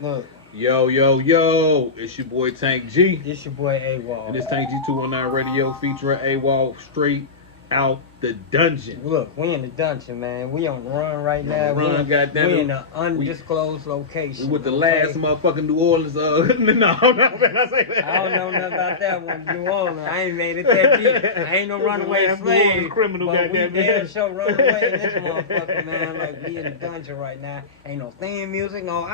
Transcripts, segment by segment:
Look. Yo. It's your boy Tank G. It's your boy AWOL. And it's Tank G 219 Radio featuring AWOL straight out the dungeon. Look, we in the dungeon, man. We on the run right now. We in an undisclosed location. We with the last motherfucking New Orleans. No, man, I say that. I don't know nothing about that one, New Orleans. I ain't made it that deep. I ain't no runaway slave. Criminal, but we goddamn damn sure run away in this motherfucker, man. Like, we in the dungeon right now. Ain't no theme music, no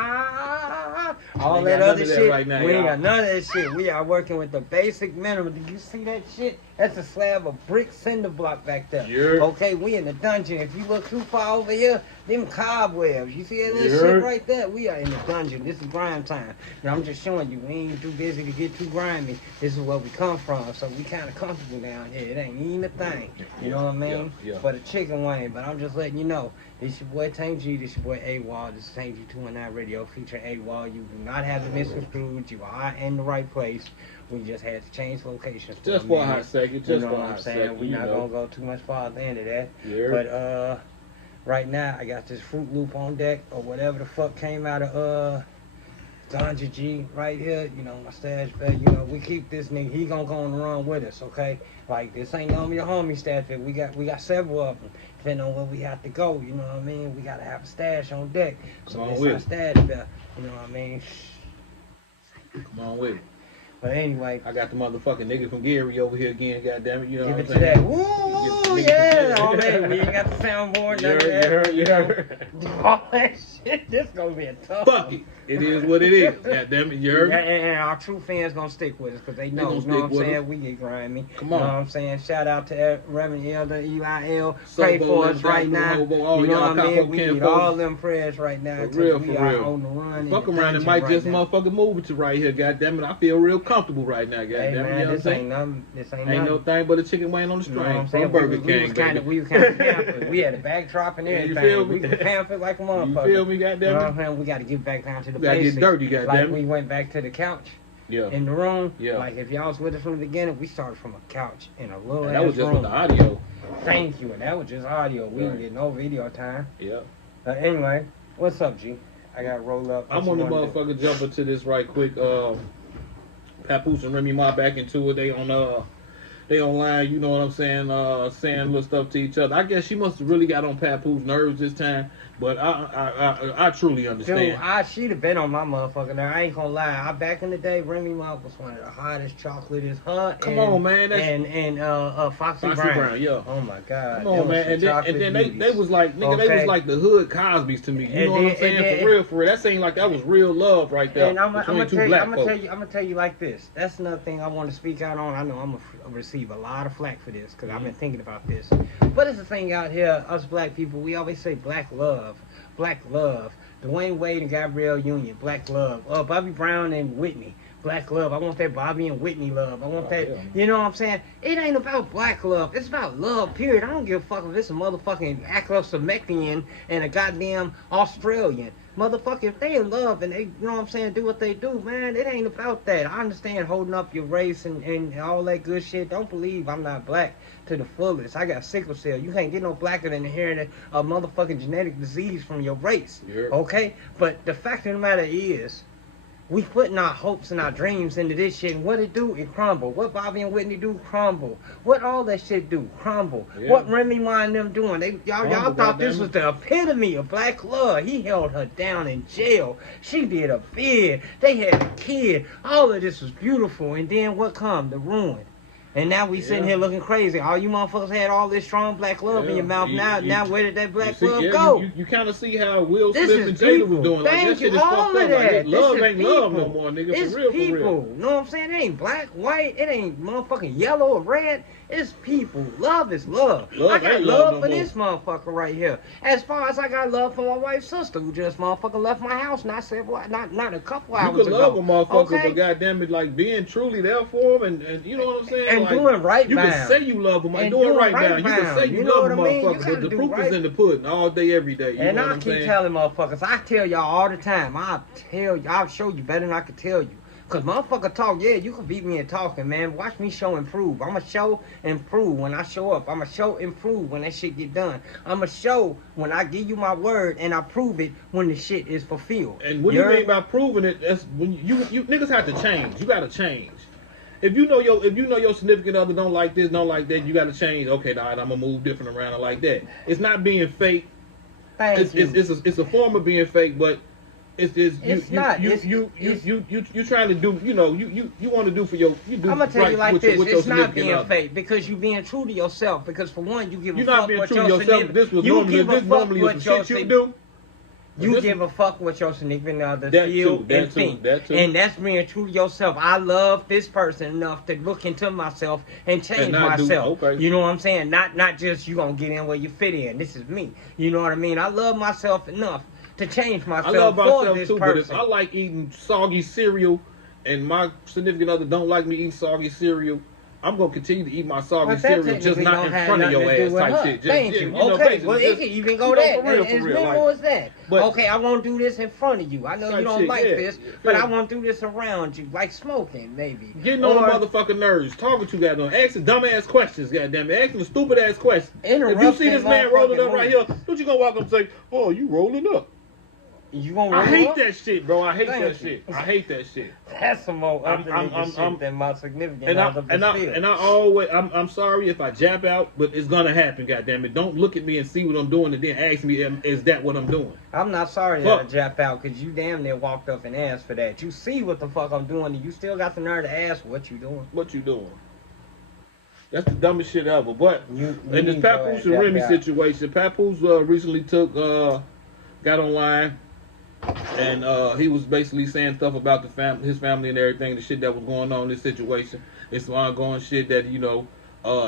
all that other shit. Right now, we ain't got none of that shit. We are working with the basic minimum. Did you see that shit? That's a slab of brick cinder block back there. Yeah. Okay, we in the dungeon. If you look too far over here, them cobwebs. You see that little shit right there? We are in the dungeon. This is grind time. Now, I'm just showing you, we ain't too busy to get too grimy. This is where we come from, so we kind of comfortable down here. It ain't even a thing. You know what I mean? Yeah. For the chicken wing. But I'm just letting you know, this your boy Tank G, this your boy AWOL. This is Tank G 219 Radio featuring AWOL. You do not have to misconstrued. You are in the right place. We just had to change locations. Just for a hot second. You know what I'm saying? We're not going to go too much farther into that. Yeah. But right now, I got this Fruit Loop on deck, or whatever the fuck came out of Ganja G right here. You know, my stash bag. You know, we keep this nigga. He gonna go on the run with us, okay? Like, this ain't only a homie stash bag. We got several of them. Depending on where we have to go, you know what I mean? We got to have a stash on deck. So this our stash bag. You know what I mean? Come on with it. But anyway, I got the motherfucking nigga from Gary over here again, goddamn it, you know give what it I'm saying? To that. Woo, yeah, all day. We ain't got the soundboard, all that shit. This gonna be a tough Fuck one. it. It is what it is. Goddamn it, you heard me? And our true fans gonna stick with us because they know, you know what I'm saying? We get grimy. Come on. You know what I'm saying? Shout out to Reverend Elder EIL. Pray for us right now. You know what I mean? We need all them prayers right now because we are on the run. Fuck around and might just motherfucking move it to right here, goddamn it. I feel real comfortable right now, goddamn it. Hey man, you know this ain't nothing. This ain't no thing but a chicken wing on the string. You know what I'm saying? Burger King, we was kind of pampered. We had a backdrop and everything. You feel me? We was pampered like a motherfucker. You feel me, goddamn it? You know what I'm saying? We got to get back down to the basics. basics. Get dirty, goddamn like it. we went back to the couch. Yeah. In the room. Yeah. Like if y'all was with us from the beginning, we started from a couch in a little ass that was just room. with the audio. Thank you. And that was just audio. We didn't get no video time. Yeah. Anyway, what's up, G? I got to roll up. I'm on the motherfucker jump into this right quick. Papoose and Remy Ma back into it. They online, you know what I'm saying, saying little stuff to each other. I guess she must have really got on Papoose nerves this time, but I truly understand. Dude, she'd have been on my motherfucker there. I ain't gonna lie. Back in the day, Remy Ma was one of the hottest chocolatest. Come on, man. And Foxy Brown. Yeah. Oh my God. Come on, man. And then they was like, nigga, they was like the hood Cosby's to me. You know what I'm saying? For real. That seemed like that was real love right there. And I'm gonna tell you like this. That's another thing I want to speak out on. I know I'm gonna receive a lot of flack for this because I've been thinking about this. But it's the thing out here, us black people, we always say black love. Black love. Dwayne Wade and Gabrielle Union, black love. Bobby Brown and Whitney, black love. I want that Bobby and Whitney love. I want that, you know what I'm saying? It ain't about black love. It's about love, period. I don't give a fuck if it's a motherfucking Anglo-Samekian and a goddamn Australian. Motherfucker, if they in love and they, you know what I'm saying, do what they do, man, it ain't about that. I understand holding up your race and all that good shit. Don't believe I'm not black to the fullest. I got sickle cell. You can't get no blacker than inheriting a motherfucking genetic disease from your race. Yeah. Okay? But the fact of the matter is, we putting our hopes and our dreams into this shit, and what it do? It crumble. What Bobby and Whitney do? Crumble. What all that shit do? Crumble. Yeah. What Remy Ma and them doing? Y'all thought this was the epitome of black love. He held her down in jail. She did a bid. They had a kid. All of this was beautiful, and then what come? The ruin. And now we sitting here looking crazy. All you motherfuckers had all this strong black love in your mouth. Now where did that black love go? You kind of see how Will Smith and Jada was doing. Thank you. All of that. Love ain't love no more, nigga. It's for real, people. For real. You know what I'm saying? It ain't black, white. It ain't motherfucking yellow or red. It's people. Love is love. I got love for this motherfucker right here. As far as I got love for my wife's sister who just motherfucking left my house and I said, well, not a couple hours ago. You can love a motherfucker, but goddamn it, like being truly there for him and you know what I'm saying? And like, doing right you by can say you love him. I'm doing right now. You can say you love a motherfucker, but the proof is in the pudding all day, every day. And I keep telling motherfuckers, I tell y'all all the time. I'll show you better than I can tell you. Cause motherfucker talk, yeah, you can beat me in talking, man. Watch me show improve. I'ma show improve when I show up. I'ma show improve when that shit get done. I'ma show when I give you my word and I prove it when the shit is fulfilled. And what you mean by proving it? That's when you niggas have to change. You gotta change. If you know your significant other don't like this, don't like that, you gotta change. Okay, all right, I'm gonna move different around and like that. It's not being fake. It's a form of being fake, but you trying to do, you want to do for your, you do. I'm gonna tell you like this, it's not being other. fake because you being true to yourself. Because for one, you give a You're fuck not being what true to your yourself. This was normally the shit you do. You give a fuck what your significant other feel and think. And that's being true to yourself. I love this person enough to look into myself and change myself. You know what I'm saying? Not just you gonna get in where you fit in. This is me. You know what I mean? I love myself enough to change myself. I love myself for this too, person. but if I like eating soggy cereal and my significant other don't like me eating soggy cereal, I'm gonna continue to eat my soggy cereal, just not in front of your ass type shit. Thank you. Okay, well it can even go that. As simple as that. Okay, I won't do this in front of you. I know you don't like this, but I won't do this around you, like smoking maybe. Getting on the motherfucking nerves, talking to goddamn, asking dumbass questions, goddamn it, asking stupid ass questions. If you see this man rolling up right here, don't you gonna walk up and say, "Oh, you rolling up"? You gonna I hate that shit, bro. I hate that shit. I hate that shit. That's some more underneath shit than my significant other. I'm sorry if I jab out, but it's gonna happen. Goddamn it! Don't look at me and see what I'm doing and then ask me, is that what I'm doing? I'm not sorry that I jab out because you damn near walked up and asked for that. You see what the fuck I'm doing, and you still got the nerve to ask what you doing. What you doing? That's the dumbest shit ever. But in this Papoose and Remy situation, Papoose recently got online. And he was basically saying stuff about his family and everything, the shit that was going on in this situation. It's some ongoing shit that,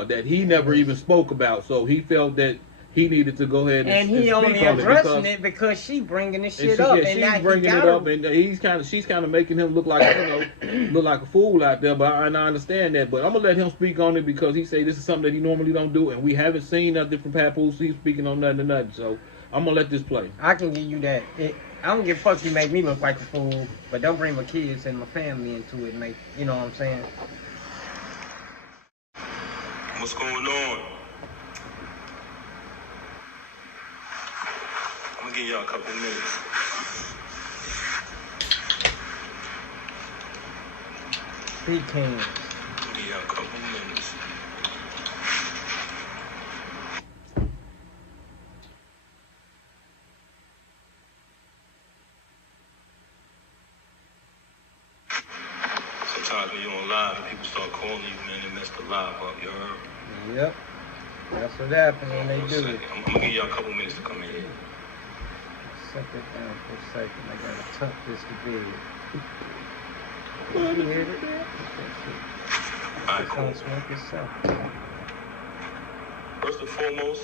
that he never even spoke about. So he felt that he needed to go ahead and he only addressing it because she bringing the shit up. Yeah, she's bringing it up, and she's kind of making him look like look like a fool out there. But I understand that. But I'm gonna let him speak on it because he say this is something that he normally don't do, and we haven't seen nothing from Papoose. He's speaking on nothing. So I'm gonna let this play. I can give you that. I don't give a fuck you make me look like a fool, but don't bring my kids and my family into it, mate. You know what I'm saying? What's going on? I'm gonna give y'all a couple minutes. Big cans. I'm gonna give y'all a couple minutes. Sometimes when you're on live and people start calling you, man, they mess the live up, you heard? Yep. That's what happens when they do it. I'm gonna give y'all a couple minutes to come in here. Set it down for a second. I gotta tuck this to bed. You hear it? Alright, cool. Smoke yourself. First and foremost,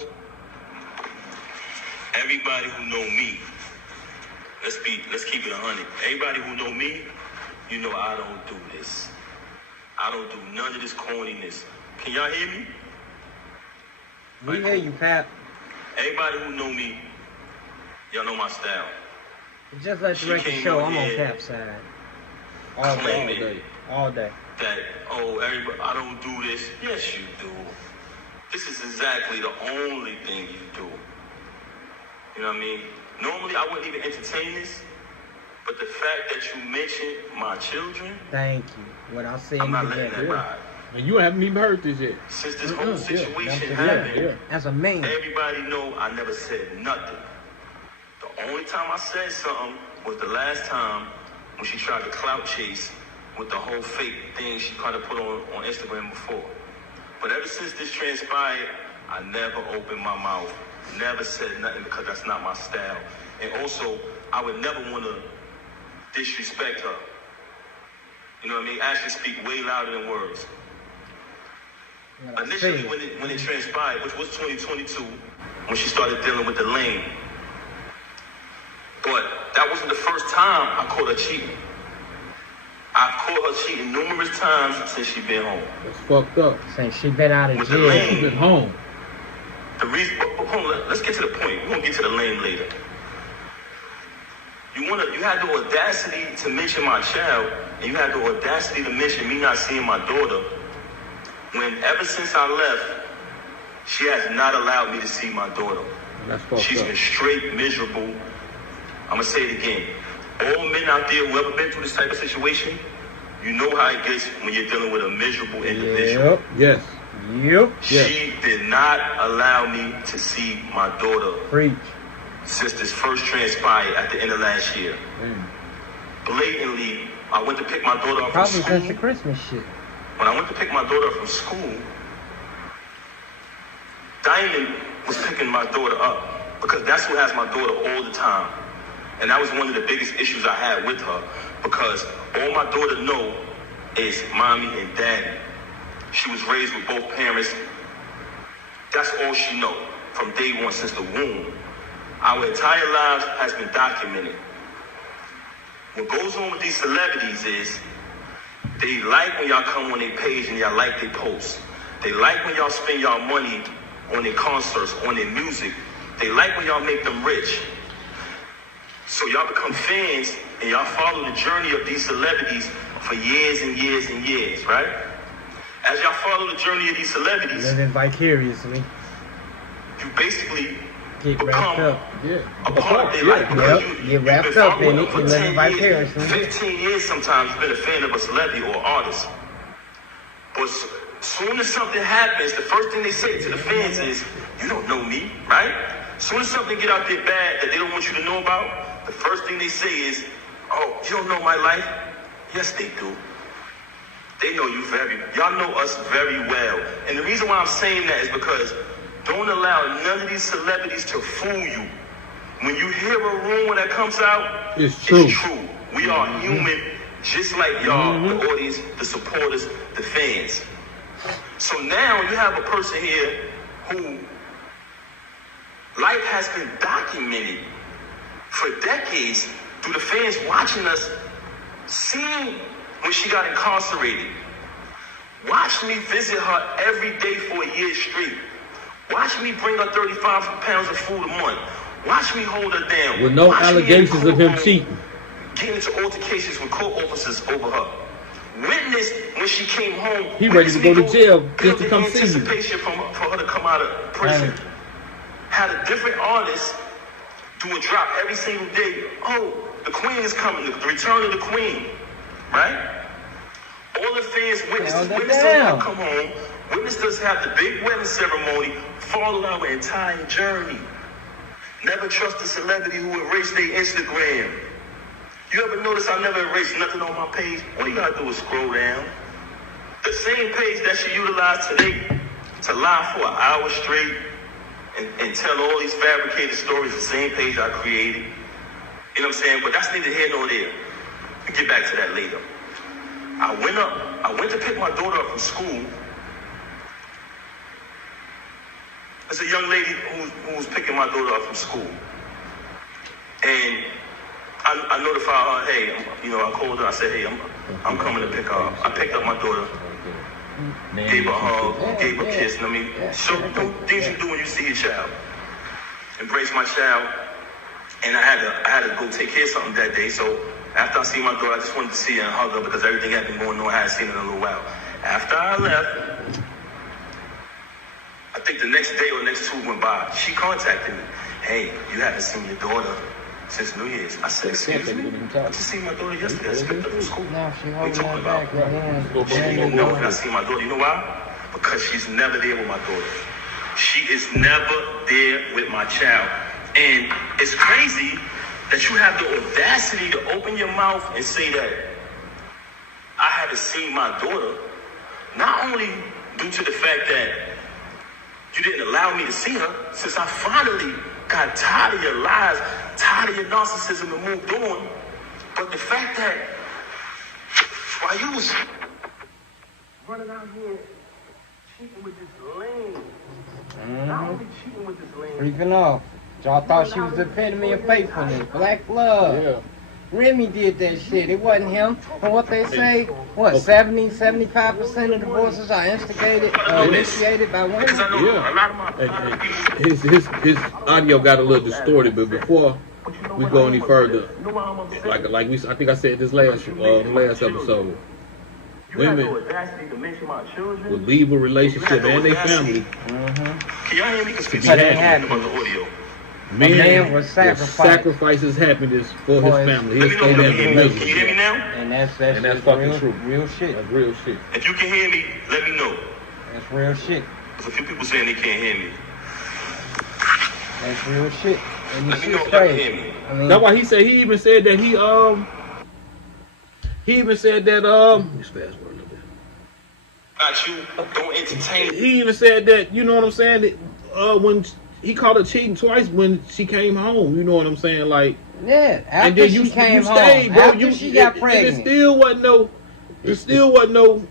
everybody who know me, let's keep it 100. Everybody who know me, you know I don't do this. I don't do none of this corniness. Can y'all hear me? We hear you, Pat. Everybody who know me, y'all know my style. Just let the record show I'm on Cap's side. All day. That, everybody, I don't do this. Yes, you do. This is exactly the only thing you do. You know what I mean? Normally, I wouldn't even entertain this. But the fact that you mentioned my children, thank you. What I say, I'm not letting that ride. And you haven't even heard this yet. Since this whole situation happened, as a man, everybody know I never said nothing. The only time I said something was the last time when she tried to clout chase with the whole fake thing she tried to put on Instagram before. But ever since this transpired, I never opened my mouth, never said nothing because that's not my style. And also, I would never want to disrespect her. You know what I mean? Actions speak way louder than words. Initially, when it transpired, which was 2022, when she started dealing with the lane. But that wasn't the first time I caught her cheating. I've caught her cheating numerous times since she been home. That's fucked up. Since she been out of with jail. The lane. She been home. The reason, hold on, let's get to the point. We're gonna get to the lane later. You had the audacity to mention my child, and you had the audacity to mention me not seeing my daughter. When ever since I left, she has not allowed me to see my daughter. She's been straight miserable. I'm gonna say it again. All men out there who ever been through this type of situation, you know how it gets when you're dealing with a miserable individual. Yes. Yep. She did not allow me to see my daughter. Preach. Since this first transpired at the end of last year. Blatantly, I went to pick my daughter up from Probably school. since the Christmas shit. When I went to pick my daughter up from school, Diamond was picking my daughter up because that's who has my daughter all the time. And that was one of the biggest issues I had with her because all my daughter know is mommy and daddy. She was raised with both parents. That's all she know from day one since the womb. Our entire lives has been documented. What goes on with these celebrities is they like when y'all come on their page and y'all like their posts. They like when y'all spend y'all money on their concerts, on their music. They like when y'all make them rich. So y'all become fans and y'all follow the journey of these celebrities for years and years and years, right? As y'all follow the journey of these celebrities, living vicariously. You basically get wrapped up. A part of their life because you get wrapped up in it and living 10 vicariously. years, 15 years sometimes you've been a fan of a celebrity or artist. But soon as something happens, the first thing they say to the fans is, you don't know me, right? Soon as something get out there bad that they don't want you to know about, the first thing they say is, oh, you don't know my life? Yes, they do. They know you y'all know us very well. And the reason why I'm saying that is because don't allow none of these celebrities to fool you. When you hear a rumor that comes out, it's true. We are human, just like y'all, the audience, the supporters, the fans. So now you have a person here who life has been documented for decades through the fans watching us, seeing when she got incarcerated. Watch me visit her every day for a year straight. Watch me bring her 35 pounds of food a month. Watch me hold her down. With no allegations of him cheating. Getting into altercations with court officers over her. Witnessed when she came home. He ready to go to jail just to come see you. Anticipation for her to come out of prison. Had a different artist do a drop every single day. Oh, the queen is coming. The return of the queen. Right? All the fans witnessed us come home. Witnessed us have the big wedding ceremony. Followed our entire journey. Never trust a celebrity who erased their Instagram. You ever notice I never erased nothing on my page? All you gotta do is scroll down. The same page that she utilized today to lie for an hour straight and tell all these fabricated stories, the same page I created. You know what I'm saying? But that's neither here nor there. We'll get back to that later. I went to pick my daughter up from school. There's a young lady who was picking my daughter up from school. And I notified her, hey, I called her, I said, hey, I'm coming to pick her up. I picked up my daughter, gave her a hug, gave her a kiss, show things you do when you see your child. Embrace my child. And I had to go take care of something that day, so after I see my daughter, I just wanted to see her and hug her because everything had been going on. I hadn't seen her in a little while. After I left, I think the next day or next 2 went by. She contacted me. Hey, you haven't seen your daughter since New Year's. I said, excuse me? I just seen my daughter yesterday. I just picked up from school. Now she we talking about. She didn't know when I see my daughter. You know why? Because she's never there with my daughter. She is never there with my child. And it's crazy that you have the audacity to open your mouth and say that I haven't seen my daughter, not only due to the fact that you didn't allow me to see her, since I finally got tired of your lies, tired of your narcissism and moved on, but the fact that while you was running out here cheating with this lame, not only cheating with this lame, freaking off. Y'all thought she was the epitome of faithfulness, black love. Yeah. Remy did that shit. It wasn't him. And what they say, 75% of divorces are initiated by women? because I know a lot of my His audio got a little distorted, but before we go any further, like I think I said this last episode, women will leave a relationship and their family to be happy. Man will sacrifice his happiness for his family. He'll stay there for misery. Can you hear me now? And that's fucking true. Real shit. That's real shit. If you can hear me, let me know. That's real shit. There's a few people saying they can't hear me. That's real shit. And you Let me shit know if you can crazy. hear me. I mean, That's why he even said that let me fast forward a little bit. Got you. Don't entertain. He even said that, you know what I'm saying, that, when he called her cheating twice when she came home, you know what I'm saying, like, yeah, after and then she you came stayed, home, bro. after she got pregnant. It still wasn't no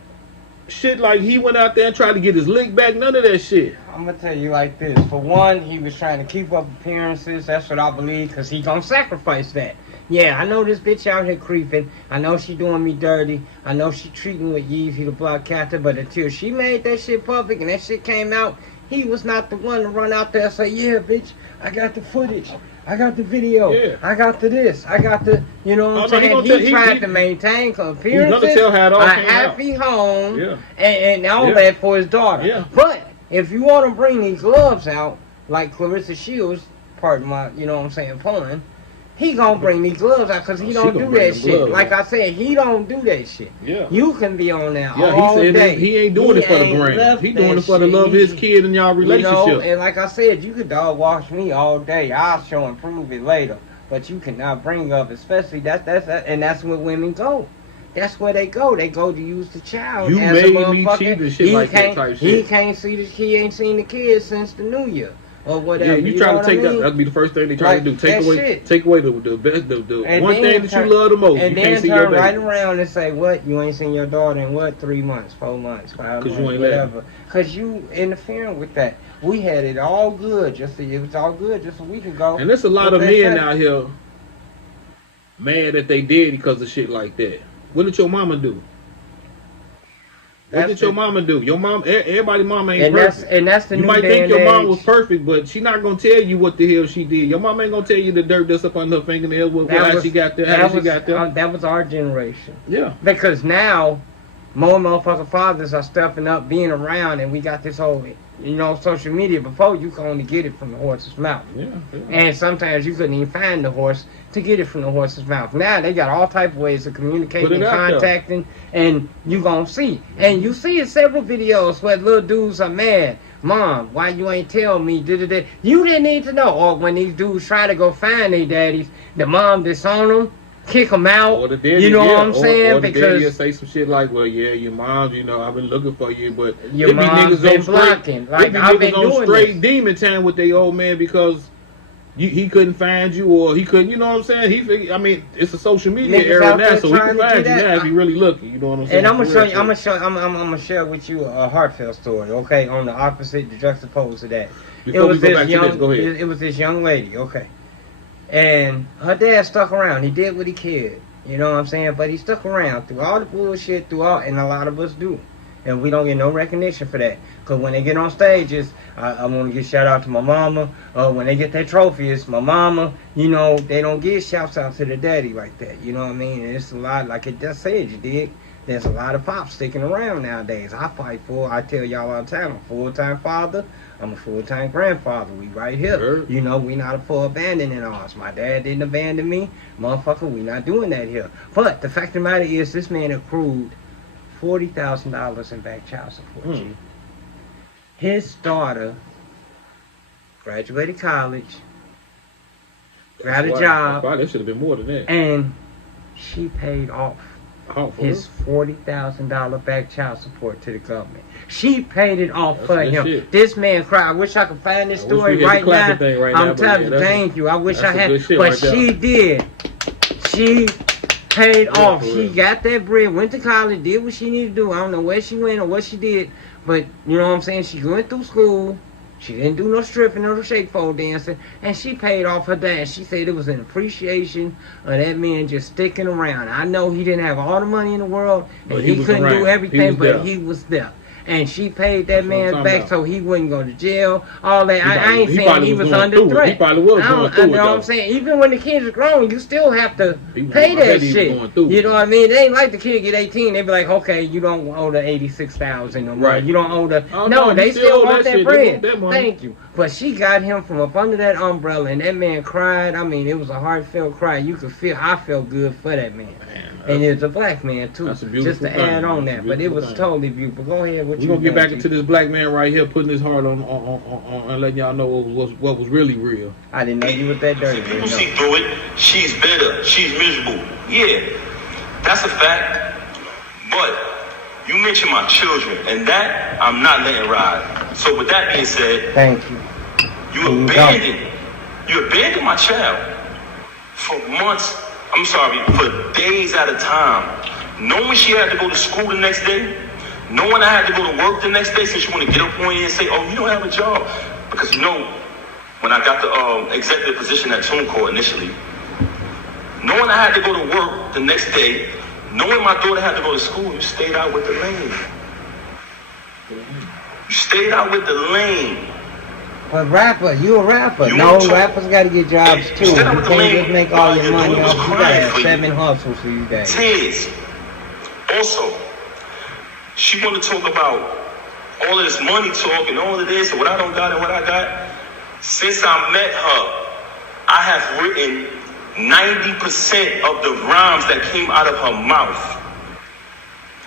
shit like he went out there and tried to get his lick back. None of that shit. I'm gonna tell you like this. For one, he was trying to keep up appearances. That's what I believe, because he gonna sacrifice that. Yeah, I know this bitch out here creeping. I know she doing me dirty. I know she treating me with Yeezy the block captain. But until she made that shit public and that shit came out, he was not the one to run out there and say, yeah, bitch, I got the footage. I got the video. Yeah. I got the this. I got the, you know what I'm saying? He tried to maintain appearances. He's gonna tell how it all a came out. happy home. Yeah. And all Yeah. that for his daughter. Yeah. But if you want to bring these gloves out, like Clarissa Shields, pardon my, you know what I'm saying, pun, he gonna bring these gloves out because he don't do that shit. Like I said, he don't do that shit. Yeah. You can be on there Yeah, all he said day. he ain't doing it for the gram. He doing it for the love of his kid and y'all relationship. You know, and like I said, you could dog wash me all day. I'll show and prove it later. But you cannot bring up, especially that's where women go. That's where they go. They go to use the child. You as made a me motherfucker. cheat and shit like that type shit. He can't see he ain't seen the kids since the New Year or whatever. Yeah, you trying know to take what I mean? that'd be the first thing they try Like, to do. that shit. Take away the best, the And one then thing that you love the most. And You then can't see your turn right baby. around and say, what? You ain't seen your daughter in what? 3 months, 4 months, 5 months, you ain't let whatever. Because you interfering with that. We had it all good. It was all good just a week ago. And there's a lot of men out here mad that they did because of shit like that. What did your mama do? What did your mama do? Your mom, everybody's mama ain't perfect. And that's the you new might day think and your mom age. was perfect, but she not gonna tell you what the hell she did. Your mama ain't gonna tell you the dirt that's up on her fingernails, how she got there, how she got there. That was our generation. Yeah. Because now, more motherfucking fathers are stepping up, being around, and we got this whole, you know, social media. Before, you could only get it from the horse's mouth. Yeah. And sometimes you couldn't even find the horse to get it from the horse's mouth. Now they got all type of ways of communicating and contacting, and you gonna see. And you see in several videos where little dudes are mad. Mom, why you ain't tell me? Da-da-da. You didn't need to know. Or when these dudes try to go find their daddies, the mom disown them, kick them out. Or the daddy, you know what I'm saying? Or the because daddy say some shit like, well, yeah, your mom, you know, I've been looking for you, but your mom's been blocking. Like, I've been doing on straight this. demon time with their old man because he couldn't find you, or he couldn't, you know what I'm saying? I mean, it's a social media era now, so he can find you now if he really looking. You know what I'm saying? And I'm gonna share with you a heartfelt story, okay? On the opposite, the juxtapose of that. Before we go back to this, go ahead. It was this young lady, okay? And her dad stuck around. He did what he could, you know what I'm saying? But he stuck around through all the bullshit, and a lot of us do. And we don't get no recognition for that. Because when they get on stages, I want to give shout out to my mama. When they get their trophies, my mama, you know, they don't give shouts out to the daddy like that. You know what I mean? And it's a lot, like it just said, you dig? There's a lot of pops sticking around nowadays. I tell y'all all the time, I'm a full-time father. I'm a full-time grandfather. We right here. Sure. You know, we not for abandoning ours. My dad didn't abandon me. Motherfucker, we not doing that here. But the fact of the matter is, this man accrued $40,000 in back child support. G. His daughter graduated college, got a job. That should have been more than that. And she paid off his real? $40,000 back child support to the government. She paid it off for him. Shit. This man cried. I wish I could find this story right now. I'm telling you, thank you. I wish I had. But she did. She paid off. She got that bread, went to college, did what she needed to do. I don't know where she went or what she did, but you know what I'm saying? She went through school. She didn't do no stripping or no shake pole dancing, and she paid off her dad. She said it was an appreciation of that man just sticking around. I know he didn't have all the money in the world, and he couldn't do everything, but he was there. and she paid that man I'm back talking so he wouldn't go to jail. All that. I ain't saying probably he was going under through it. threat. He probably was going through I it, know what I'm though. saying. Even when the kids are grown, you still have to I pay that bet he was shit. going through You it. know what I mean? It ain't like the kid get 18. They be like, okay, you don't owe the 86,000 no more. Right. You don't owe the. Oh, no, you they still owe want that shit. They bread. want that money. Thank you. But she got him from up under that umbrella, and that man cried. I mean, it was a heartfelt cry. You could feel. I felt good for that man. And it was a black man too. That's a beautiful Just to thing. add on That's a that, but it was beautiful totally beautiful. Go ahead. What We're you gonna get think, back into this black man right here, putting his heart on and letting y'all know what was really real. I didn't know you was that dirty. People see through it. She's bitter. She's miserable. Yeah, that's a fact. But you mentioned my children, and that I'm not letting ride. So with that being said, thank you. You abandoned my child for months. I'm sorry, for days at a time. Knowing she had to go to school the next day, knowing I had to go to work the next day, since you want to get up on you and say, oh, you don't have a job. Because when I got the executive position at TuneCore initially, knowing I had to go to work the next day, knowing my daughter had to go to school, you stayed out with the lane. You stayed out with the lane. But rapper, you a rapper. Rappers got to get jobs too. You can't just make all your money off. You got to have 7 hustles for you days. Tears. Also, she want to talk about all of this money talk and all of this and what I don't got and what I got. Since I met her, I have written 90% of the rhymes that came out of her mouth.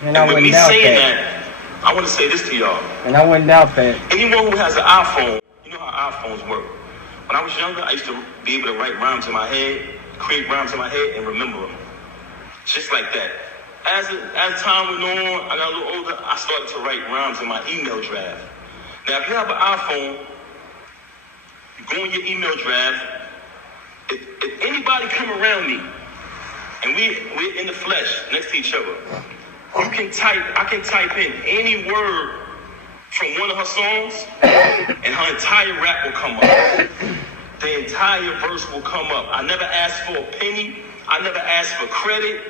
And with me saying that, I want to say this to y'all. And I wouldn't doubt that. Anyone who has an iPhone, you know how iPhones work. When I was younger, I used to be able to write rhymes in my head, create rhymes in my head, and remember them. Just like that. As time went on, I got a little older, I started to write rhymes in my email draft. Now, if you have an iPhone, you go in your email draft. If anybody come around me, and we're in the flesh next to each other, I can type in any word from one of her songs, and her entire rap will come up. The entire verse will come up. I never asked for a penny. I never asked for credit.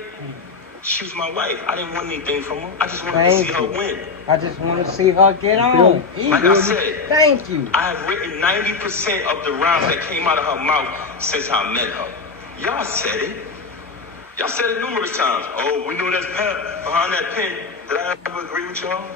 She was my wife. I didn't want anything from her. I just wanted to see her win. I just want to see her get on. Like I said, thank you. I have written 90% of the rhymes that came out of her mouth since I met her. Y'all said it. Y'all said it numerous times. Oh, we know that's Pat behind that pen. Did I ever agree with y'all?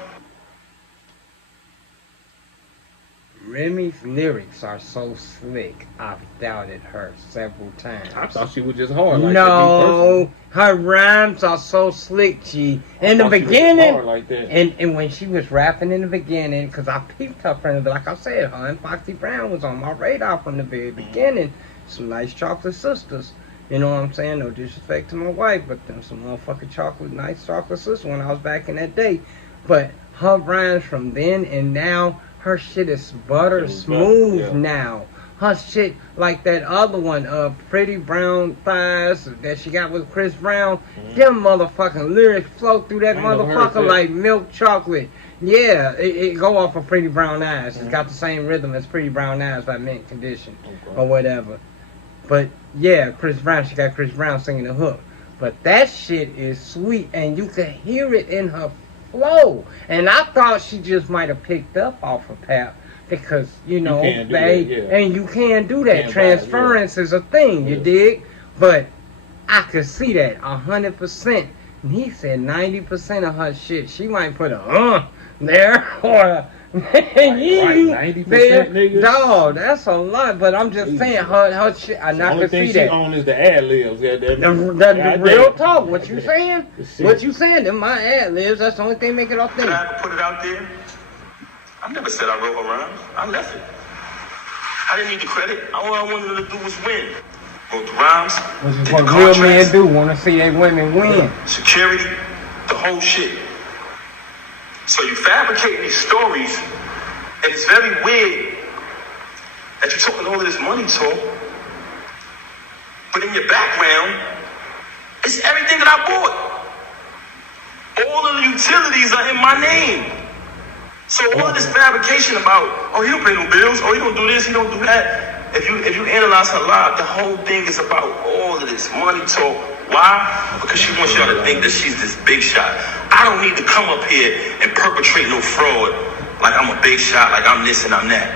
Remy's lyrics are so slick. I've doubted her several times. I thought she was just hard like no, her rhymes are so slick, G. In the beginning, like that. And when she was rapping in the beginning, because I peeped her from the, like I said, her and Foxy Brown was on my radar from the very beginning. Some nice chocolate sisters. You know what I'm saying? No disrespect to my wife, but them some motherfucking nice chocolate sisters when I was back in that day. But her rhymes from then and now, her shit is butter smooth now. Her shit, like that other one, Pretty Brown Thighs that she got with Chris Brown, them motherfucking lyrics flow through that motherfucker like milk chocolate. Yeah, it go off of Pretty Brown Eyes. It's got the same rhythm as Pretty Brown Eyes by Mint Condition or whatever. But yeah, Chris Brown, she got Chris Brown singing the hook. But that shit is sweet, and you can hear it in her flow. And I thought she just might have picked up off of Pap because, you know, and you can do that. Transference is a thing, you dig? But I could see that 100%. And he said 90% of her shit, she might put a there or man, 90%, nigga. Dog, that's a lot. But I'm just saying, her shit, I can see that. The only thing she own is the ad-libs. The real talk. What you saying? What you saying? Them my ad-libs. That's the only thing make it authentic. Did I ever put it out there? I never said I wrote her rhymes. I left it. I didn't need the credit. All I wanted her to do was win. Wrote the rhymes. Which is what real men do. Want to see their women win. Security. The whole shit. So you fabricating these stories, and it's very weird that you're talking all of this money talk, but in your background, it's everything that I bought. All of the utilities are in my name. So all of this fabrication about, oh, he don't pay no bills, oh, he don't do this, he don't do that. If you analyze her life, the whole thing is about all of this money talk Why? Because she wants y'all to think that she's this big shot. I don't need to come up here and perpetrate no fraud like I'm a big shot, like I'm this and I'm that.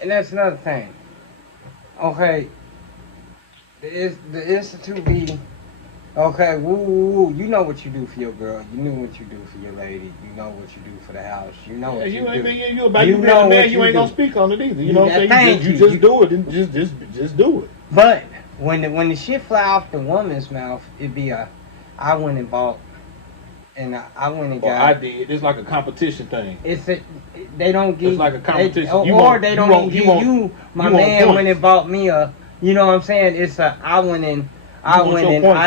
And that's another thing. Okay, the Institute be, okay, woo, woo, woo. You know what you do for your girl. You know what you do for your lady. You know what you do for the house. You know what you do. You about to be a man, you ain't gonna speak on it either. You know what I'm saying? You just do it and just do it. But when the shit fly off the woman's mouth, it be I went and bought, and I went and got. Well, I did. It's like a competition thing. They don't give. It's like a competition. They don't give you. My man went and bought me a. You know what I'm saying? It's I went and I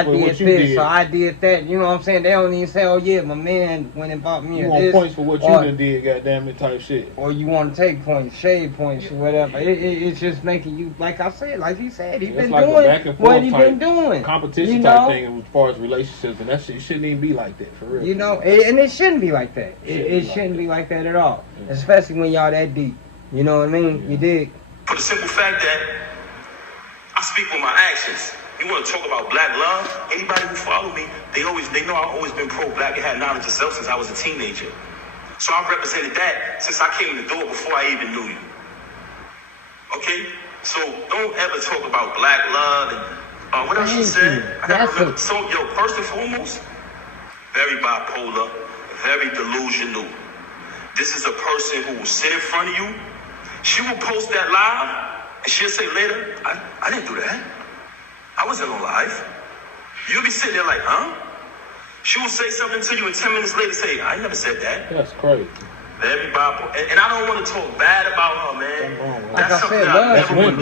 did this, so I did that. You know what I'm saying? They don't even say, oh yeah, my man went and bought me you a want this. Points for what you done did, goddamn it, type shit. Or you want to take points, shade points, or whatever. It's just making you, like I said, like he said, he's been like doing what he been doing. Competition type thing as far as relationships, and that shit shouldn't even be like that, for real. You know, and it shouldn't be like that. It shouldn't be like that at all. Yeah. Especially when y'all that deep. You know what I mean? Yeah. You dig? For the simple fact that I speak with my actions. You want to talk about black love? Anybody who follow me, they know I've always been pro-black and had knowledge of self since I was a teenager. So I've represented that since I came in the door before I even knew you. Okay? So don't ever talk about black love and what else you said? I gotta remember. So first and foremost, very bipolar, very delusional. This is a person who will sit in front of you. She will post that live and she'll say later, I didn't do that. I wasn't on live. You'll be sitting there like, huh? She will say something to you and 10 minutes later say, I never said that. That's crazy. Very bipolar. And I don't want to talk bad about her, man. Like that's something I never would do.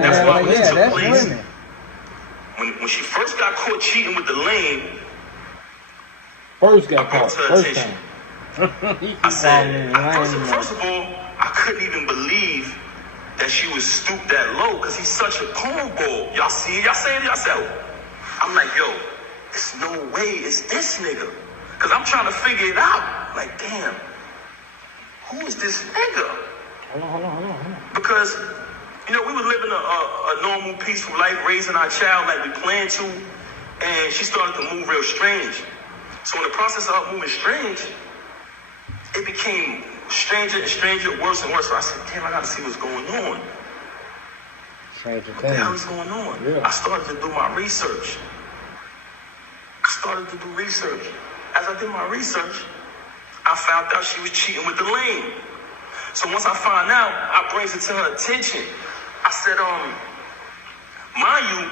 That's why when it took place. Women. When she first got caught cheating with the lame, first got caught. First time. I said, first of all, I couldn't even believe that she was stooped that low because he's such a cornball. Y'all see it? Y'all saying it yourself? I'm like, yo, there's no way it's this nigga. Because I'm trying to figure it out. Like, damn, who is this nigga? Hold on. Because, we were living a normal, peaceful life, raising our child like we planned to, and she started to move real strange. So in the process of her moving strange, it became stranger and stranger, worse and worse. So I said, damn, I gotta see what's going on. What the hell is going on? Yeah. I started to do my research. As I did my research, I found out she was cheating with the lame. So once I find out, I brings it to her attention. I said, mind you,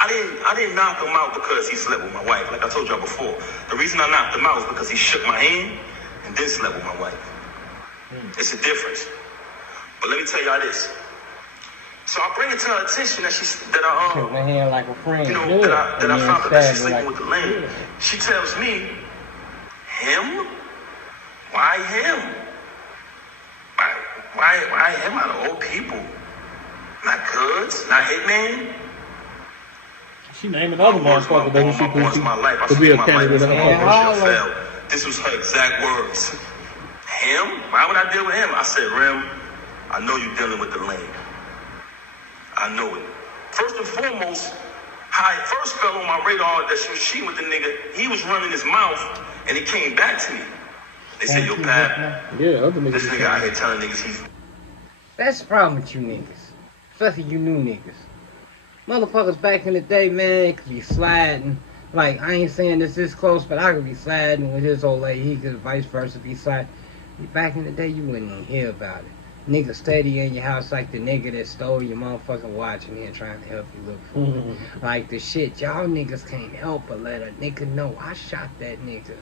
I didn't knock him out because he slept with my wife. Like I told y'all before, the reason I knocked him out was because he shook my hand and then slept with my wife. It's a difference. But let me tell y'all this. So I bring it to her attention that shook my hand like a friend. That I found out that she's sleeping with the lame. Yeah. She tells me, him? Why him? Why him out of all people? Not Goods, not Hitman. She naming other motherfuckers that she could be a candidate of her. This was her exact words. Him? Why would I deal with him? I said, Rem, I know you're dealing with the lame. I know it. First and foremost, how it first fell on my radar that she was cheating with the nigga, he was running his mouth and it came back to me. They said, yo, Pat, this nigga out here telling niggas he's... That's the problem with you niggas. Especially you new niggas. Motherfuckers back in the day, man, could be sliding. Like, I ain't saying this close, but I could be sliding with his old lady. He could vice versa be sliding. Back in the day, you wouldn't even hear about it. Nigga steady in your house like the nigga that stole your motherfucking watch and here trying to help you look for it. Like the shit, y'all niggas can't help but let a nigga know I shot that nigga.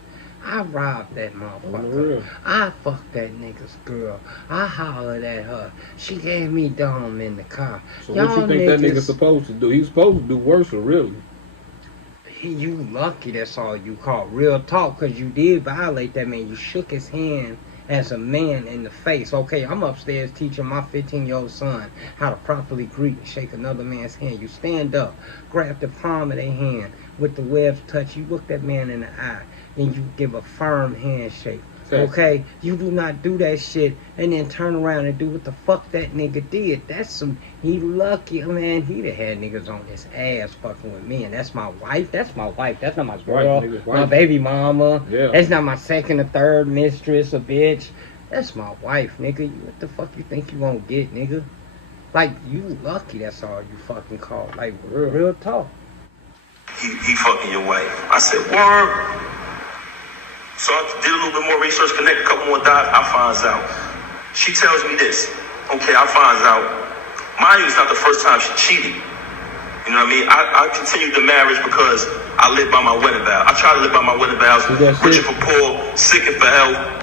I robbed that motherfucker. I fucked that nigga's girl. I hollered at her. She gave me dumb in the car. So y'all what you think that nigga supposed to do? He's supposed to do worse, or really? You lucky that's all you caught. Real talk, because you did violate that man. You shook his hand as a man in the face. Okay, I'm upstairs teaching my 15-year-old son how to properly greet and shake another man's hand. You stand up, grab the palm of their hand with the web's touch. You look that man in the eye, and you give a firm handshake. Okay, you do not do that shit and then turn around and do what the fuck that nigga did. He lucky, man. He done had niggas on his ass fucking with me, and that's my wife. That's my wife. That's not my girl, my baby mama. Yeah. That's not my second or third mistress or bitch. That's my wife, nigga. What the fuck you think you gonna get, nigga? Like, you lucky, that's all you fucking call. Like, real talk. He fucking your wife. I said, word. So I did a little bit more research, connect a couple more dots. I finds out. She tells me this. Okay, I finds out. Mind you, it's not the first time she cheated. You know what I mean? I continued the marriage because I live by my wedding vow. I try to live by my wedding vows. Richer for poor, sick and for health.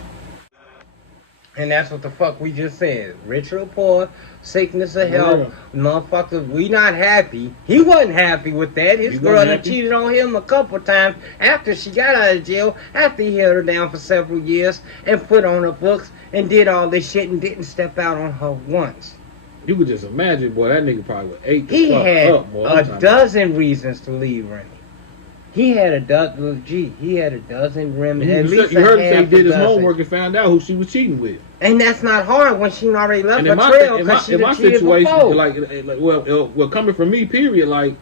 And that's what the fuck we just said. Rich or poor, sickness or health, motherfuckers, we not happy. He wasn't happy with that. His girl done cheated on him a couple times after she got out of jail, after he held her down for several years and put on her books and did all this shit and didn't step out on her once. You could just imagine, boy, that nigga probably would ate the He fuck had up, boy. a dozen reasons to leave Remy. He had a dozen, remedies. You heard him say he did his homework and found out who she was cheating with. And that's not hard when she already left her trail because she done cheated before. Like, coming from me, period, like,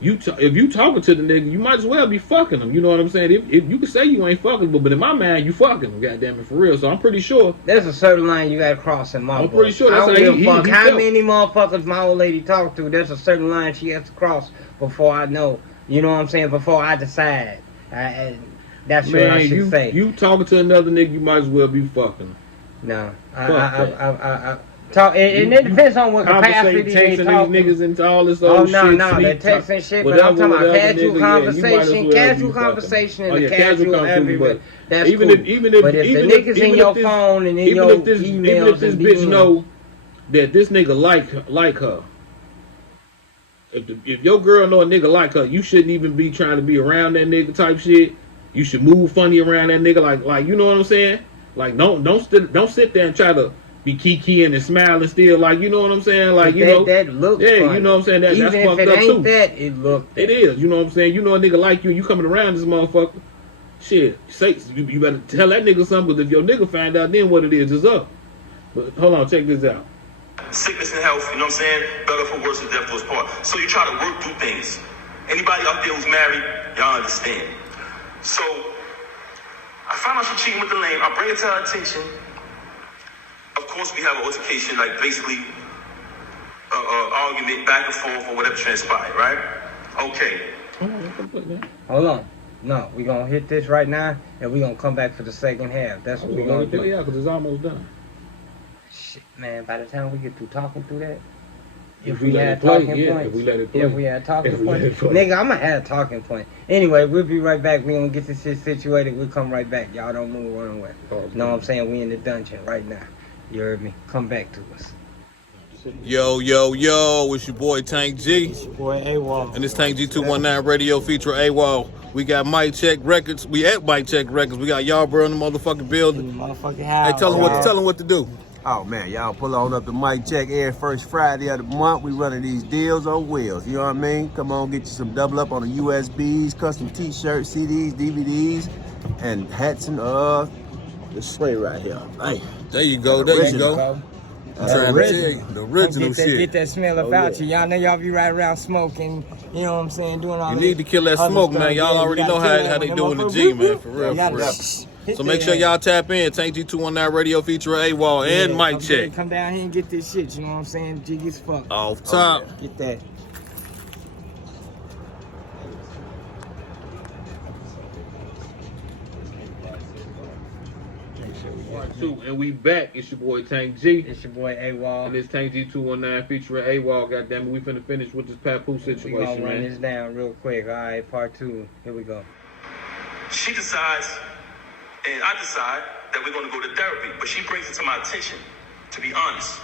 if you talking to the nigga, you might as well be fucking him. You know what I'm saying? If you can say you ain't fucking, but in my mind, you fucking him, goddamn it, for real. So I'm pretty sure. There's a certain line you gotta cross in my book. I'm pretty sure that's I don't give a fuck how felt. many motherfuckers my old lady talked to. There's a certain line she has to cross before I know. You know what I'm saying? Before I decide. That's what I should say. You talking to another nigga, you might as well be fucking him. No. It depends on what capacity they talk. These niggas into all this old shit. Oh, no, they're texting shit, but I'm talking about casual conversation, and the casual everywhere. That's cool. But if the niggas in your phone and in your emails, even if this bitch know that this nigga like her, if your girl know a nigga like her, you shouldn't even be trying to be around that nigga type shit. You should move funny around that nigga, like you know what I'm saying? Like don't sit there and try to be kikiing and smiling still, like you know what I'm saying? Like that looks funny. You know what I'm saying? That's fucked up too. Even if it ain't that, it looked. It is. You know what I'm saying? You know a nigga like you coming around this motherfucker. Shit, you better tell that nigga something. Because if your nigga find out, then what it is up. But hold on, check this out. Sickness and health, you know what I'm saying? Better for worse and death do us part. So you try to work through things. Anybody out there who's married, y'all understand. So I found out she's cheating with the lame. I bring it to her attention. Of course, we have an altercation, like basically argument back and forth or whatever transpired, right? Okay. Hold on. No, we're going to hit this right now, and we're going to come back for the second half. That's what we're going to do. Yeah, because it's almost done. Shit, man, by the time we get through talking through that, if we had talking points. If we let it play. If we had talking points. Nigga, I'm going to have a talking point. Anyway, we'll be right back. We're going to get this shit situated. We'll come right back. Y'all don't move, run away. Know what I'm saying? We in the dungeon right now. You heard me? Come back to us. Yo, it's your boy Tank G. It's your boy AWOL. And this Tank G219 radio feature AWOL. We got Mic Check Records. We at Mic Check Records. We got y'all bro in the motherfucking building. Motherfucking house. Hey, tell them what to do. Oh man, y'all pull on up to Mic Check every first Friday of the month. We running these deals on wheels. You know what I mean? Come on, get you some double up on the USBs, custom t-shirts, CDs, DVDs, and hats and this spray right here. Hey. There you go. I'm trying to tell you, the original shit. Get that smell about you. Y'all know y'all be right around smoking. You know what I'm saying? Doing all. You need to kill that smoke, man. Y'all already know how they do in the G, man. For real. So make sure y'all tap in. Tank G219 radio feature AWOL and Mic Check. Come down here and get this shit. You know what I'm saying? Jiggy as fuck. Off top. Get that. And we back. It's your boy Tank G. It's your boy AWOL. And it's Tank G219 featuring AWOL. Goddamn it, we finna finish with this Papoose situation, man. We gonna run this down real quick. All right, part 2. Here we go. She decides, and I decide that we're gonna go to therapy. But she brings it to my attention, to be honest.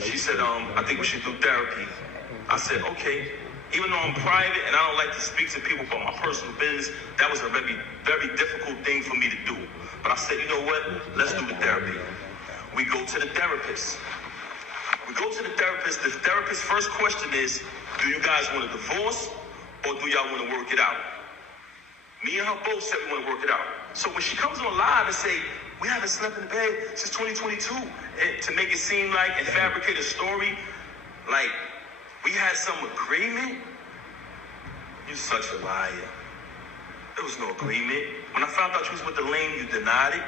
She said, I think we should do therapy. I said, okay. Even though I'm private and I don't like to speak to people about my personal business, that was a very, very difficult thing for me to do. But I said, you know what? Let's do the therapy. We go to the therapist. We go to the therapist. The therapist's first question is, do you guys want a divorce or do y'all want to work it out? Me and her both said we want to work it out. So when she comes on live and say, we haven't slept in the bed since 2022, and to make it seem like and fabricate a story, like we had some agreement, you're such a liar. There was no agreement. When I found out you was with the lame, you denied it.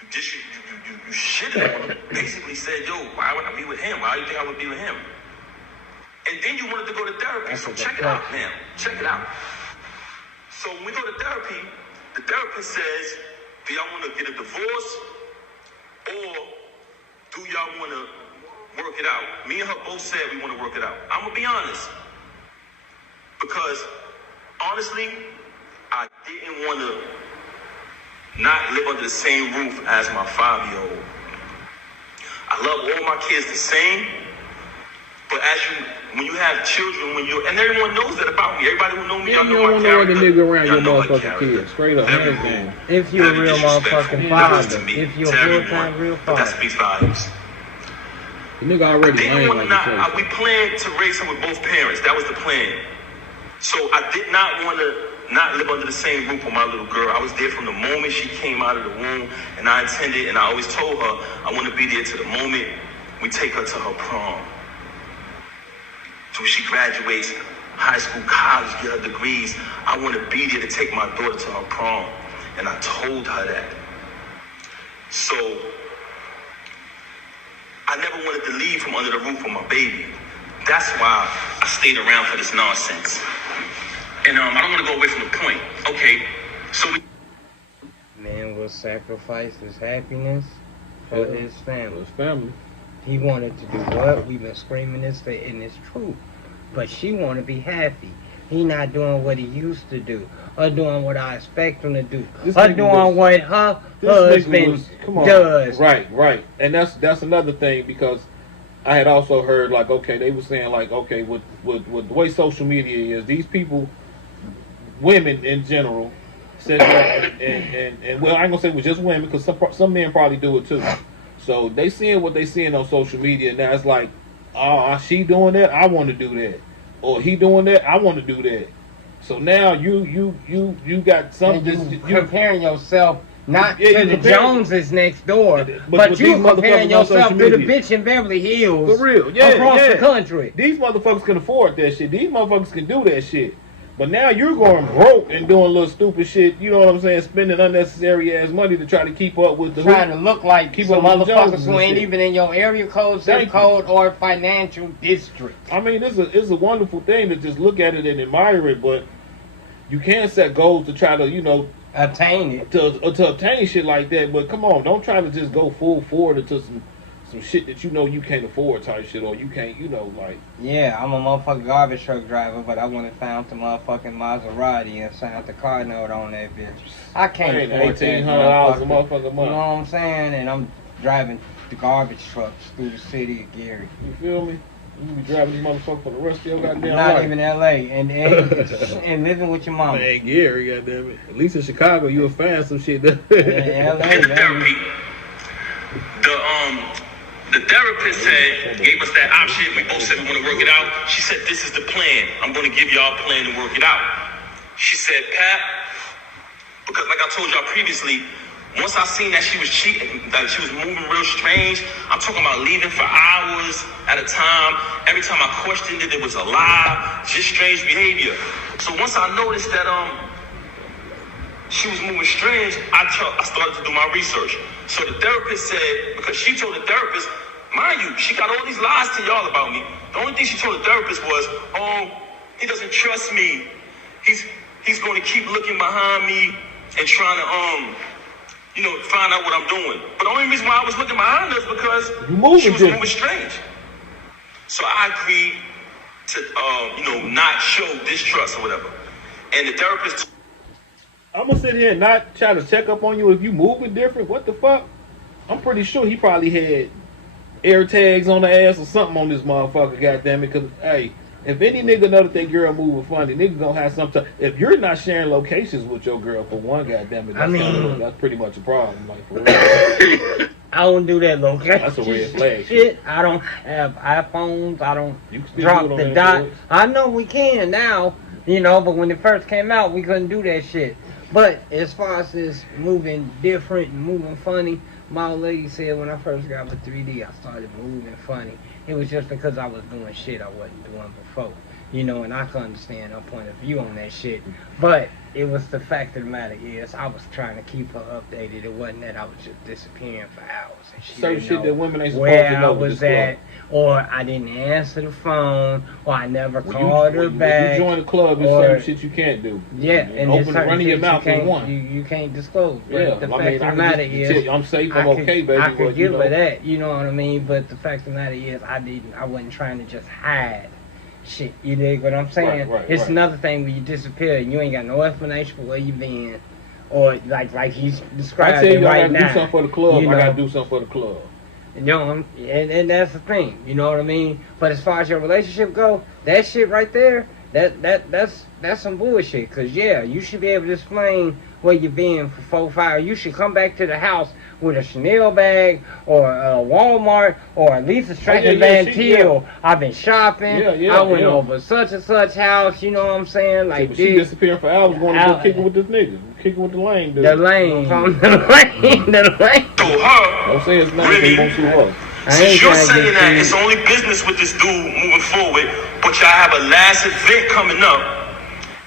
You shitted on him. Basically said, yo, why would I be with him? Why do you think I would be with him? And then you wanted to go to therapy. So check it out, man. Check it out. So when we go to therapy, the therapist says, do y'all want to get a divorce or do y'all want to work it out? Me and her both said we want to work it out. I'm going to be honest. Because honestly, I didn't want to not live under the same roof as my 5-year-old. I love all my kids the same, but when you have children, and everyone knows that about me. Everybody who knows me, y'all know my character. You don't want to nigga around your motherfucking kids. Straight up, hands down. If you're a real motherfucking father, if you're a full-time real father. That speaks volumes. The nigga already we planned to raise him with both parents. That was the plan. So I did not want to not live under the same roof with my little girl. I was there from the moment she came out of the womb, and I intended, and I always told her, I want to be there to the moment we take her to her prom. So when she graduates high school, college, get her degrees, I want to be there to take my daughter to her prom. And I told her that. So I never wanted to leave from under the roof with my baby. That's why I stayed around for this nonsense. And I don't want to go away from the point. Okay, so man will sacrifice his happiness for his family. His family. He wanted to do what? We've been screaming this for, and it's true. But she want to be happy. He not doing what he used to do, or doing what I expect him to do, or doing what her husband does. Right. And that's another thing, because I had also heard, like, okay, they were saying, like, okay, with the way social media is, these people, women in general, said that, and well, I ain't gonna say it was just women, because some men probably do it too. So they seeing what they seeing on social media, now it's like, she doing that, I want to do that, or he doing that, I want to do that. So now you got something. You comparing yourself not to the Joneses next door, but you comparing yourself to the bitch in Beverly Hills, for real, across the country. These motherfuckers can afford that shit. These motherfuckers can do that shit. But now you're going broke and doing little stupid shit, you know what I'm saying, spending unnecessary ass money to try to keep up with the... Trying to look like some motherfuckers who ain't even in your area code, zip code, or financial district. I mean, it's a wonderful thing to just look at it and admire it, but you can't set goals to try to, attain it. To obtain shit like that. But come on, don't try to just go full forward into some shit that you can't afford type shit, or you can't, like... Yeah, I'm a motherfucking garbage truck driver, but I went and found the motherfucking Maserati and signed the car note on that bitch. I can't afford $1,800 a motherfucking month. You know what I'm saying? And I'm driving the garbage trucks through the city of Gary. You feel me? You be driving these motherfuckers for the rest of your goddamn life. Not even L.A. and living with your mama. Man, Gary, goddamn it. At least in Chicago, you'll find some shit. L.A. Therapy. The therapist gave us that option. We both said we want to work it out. She said, this is the plan. I'm going to give y'all a plan to work it out. She said, Pat, because like I told y'all previously, once I seen that she was cheating, that she was moving real strange, I'm talking about leaving for hours at a time. Every time I questioned it, it was a lie, just strange behavior. So once I noticed that she was moving strange, I started to do my research. So the therapist said, because she told the therapist, mind you, she got all these lies to y'all about me. The only thing she told the therapist was, he doesn't trust me. He's going to keep looking behind me and trying to, find out what I'm doing. But the only reason why I was looking behind her is because she was moving strange. So I agreed to, not show distrust or whatever. And the therapist... I'm gonna sit here and not try to check up on you if you moving different. What the fuck? I'm pretty sure he probably had air tags on the ass or something on this motherfucker, goddamn it. Cause hey, if any nigga know that that girl moving funny, nigga gonna have some. If you're not sharing locations with your girl, for one, goddamn it, that's pretty much a problem. Like for real. I don't do that location. That's a red flag. Shit, I don't have iPhones. I don't drop the dot. I know we can now, but when it first came out, we couldn't do that shit. But as far as this moving different and moving funny, my old lady said when I first got with 3D, I started moving funny. It was just because I was doing shit I wasn't doing before. You know, and I can understand her point of view on that shit. But it was the fact of the matter is, I was trying to keep her updated. It wasn't that I was just disappearing for hours. And she certain didn't shit know that women ain't supposed where to I know with was this at, or I didn't answer the phone, or I never called her back. When you join the club, there's or- certain shit you can't do. Yeah, and open running your mouth is one. You can't disclose. But Yeah, the I fact mean, of I the can matter just is, tell you I'm safe, I'm okay, baby. I could but, give you her know, that, you know what I mean? But the fact of the matter is, I wasn't trying to just hide shit. You dig what I'm saying? Right, it's right. another thing when you disappear and you ain't got no explanation for where you been, or like he's I describing tell you, I right gotta now. do something for the club. You I gotta know? do something for the club. You know, and that's the thing. You know what I mean? But as far as your relationship go, that shit right there, that's some bullshit. Cause yeah, you should be able to explain where you been for 4 5. You should come back to the house with a Chanel bag or a Walmart or at least a Stratton Van Til. I've been shopping. I went over such and such house. You know what I'm saying? Like but she disappearing for hours, going to go kicking with this nigga, kicking with the lame dude. The lane. The lane. To her, Don't say his name, Remy, he won't sue her. since you're saying that it's only business with this dude moving forward, but y'all have a last event coming up.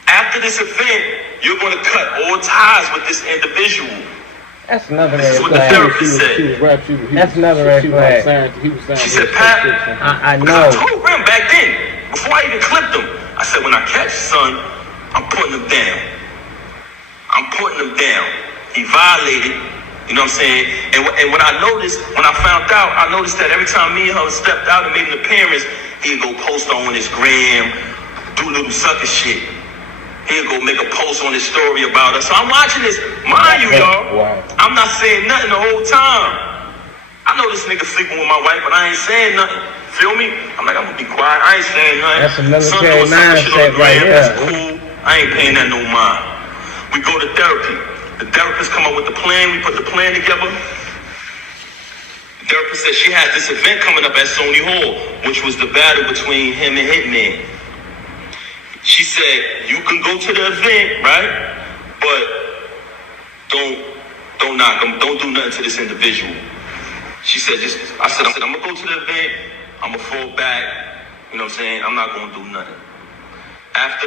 After this event, you're going to cut all ties with this individual. That's another This is red what the flag. therapist said. She was rap. That's another red flag. She said, Pat, I because know. I told Rim back then, before I even clipped him, I said, when I catch son, I'm putting him down. I'm putting him down. He violated, you know what I'm saying? And when I noticed, when I found out, I noticed that every time me and her stepped out and made an appearance, he'd go post on his gram, do little sucker shit. He'll go make a post on his story about us. So I'm watching this. Mind you, y'all, I'm not saying nothing the whole time. I know this nigga sleeping with my wife, but I ain't saying nothing. Feel me? I'm like, I'm gonna be quiet. I ain't saying nothing. That's a military Son doing some shit on mindset the gram, right that's there. cool. I ain't paying that no mind. We go to therapy. The therapist come up with the plan. We put the plan together. The therapist said she had this event coming up at Sony Hall, which was the battle between him and Hitman. She said, you can go to the event, right? But don't knock him. Don't do nothing to this individual. She said, I said, I'm gonna go to the event. I'm gonna fall back. You know what I'm saying? I'm not gonna do nothing. After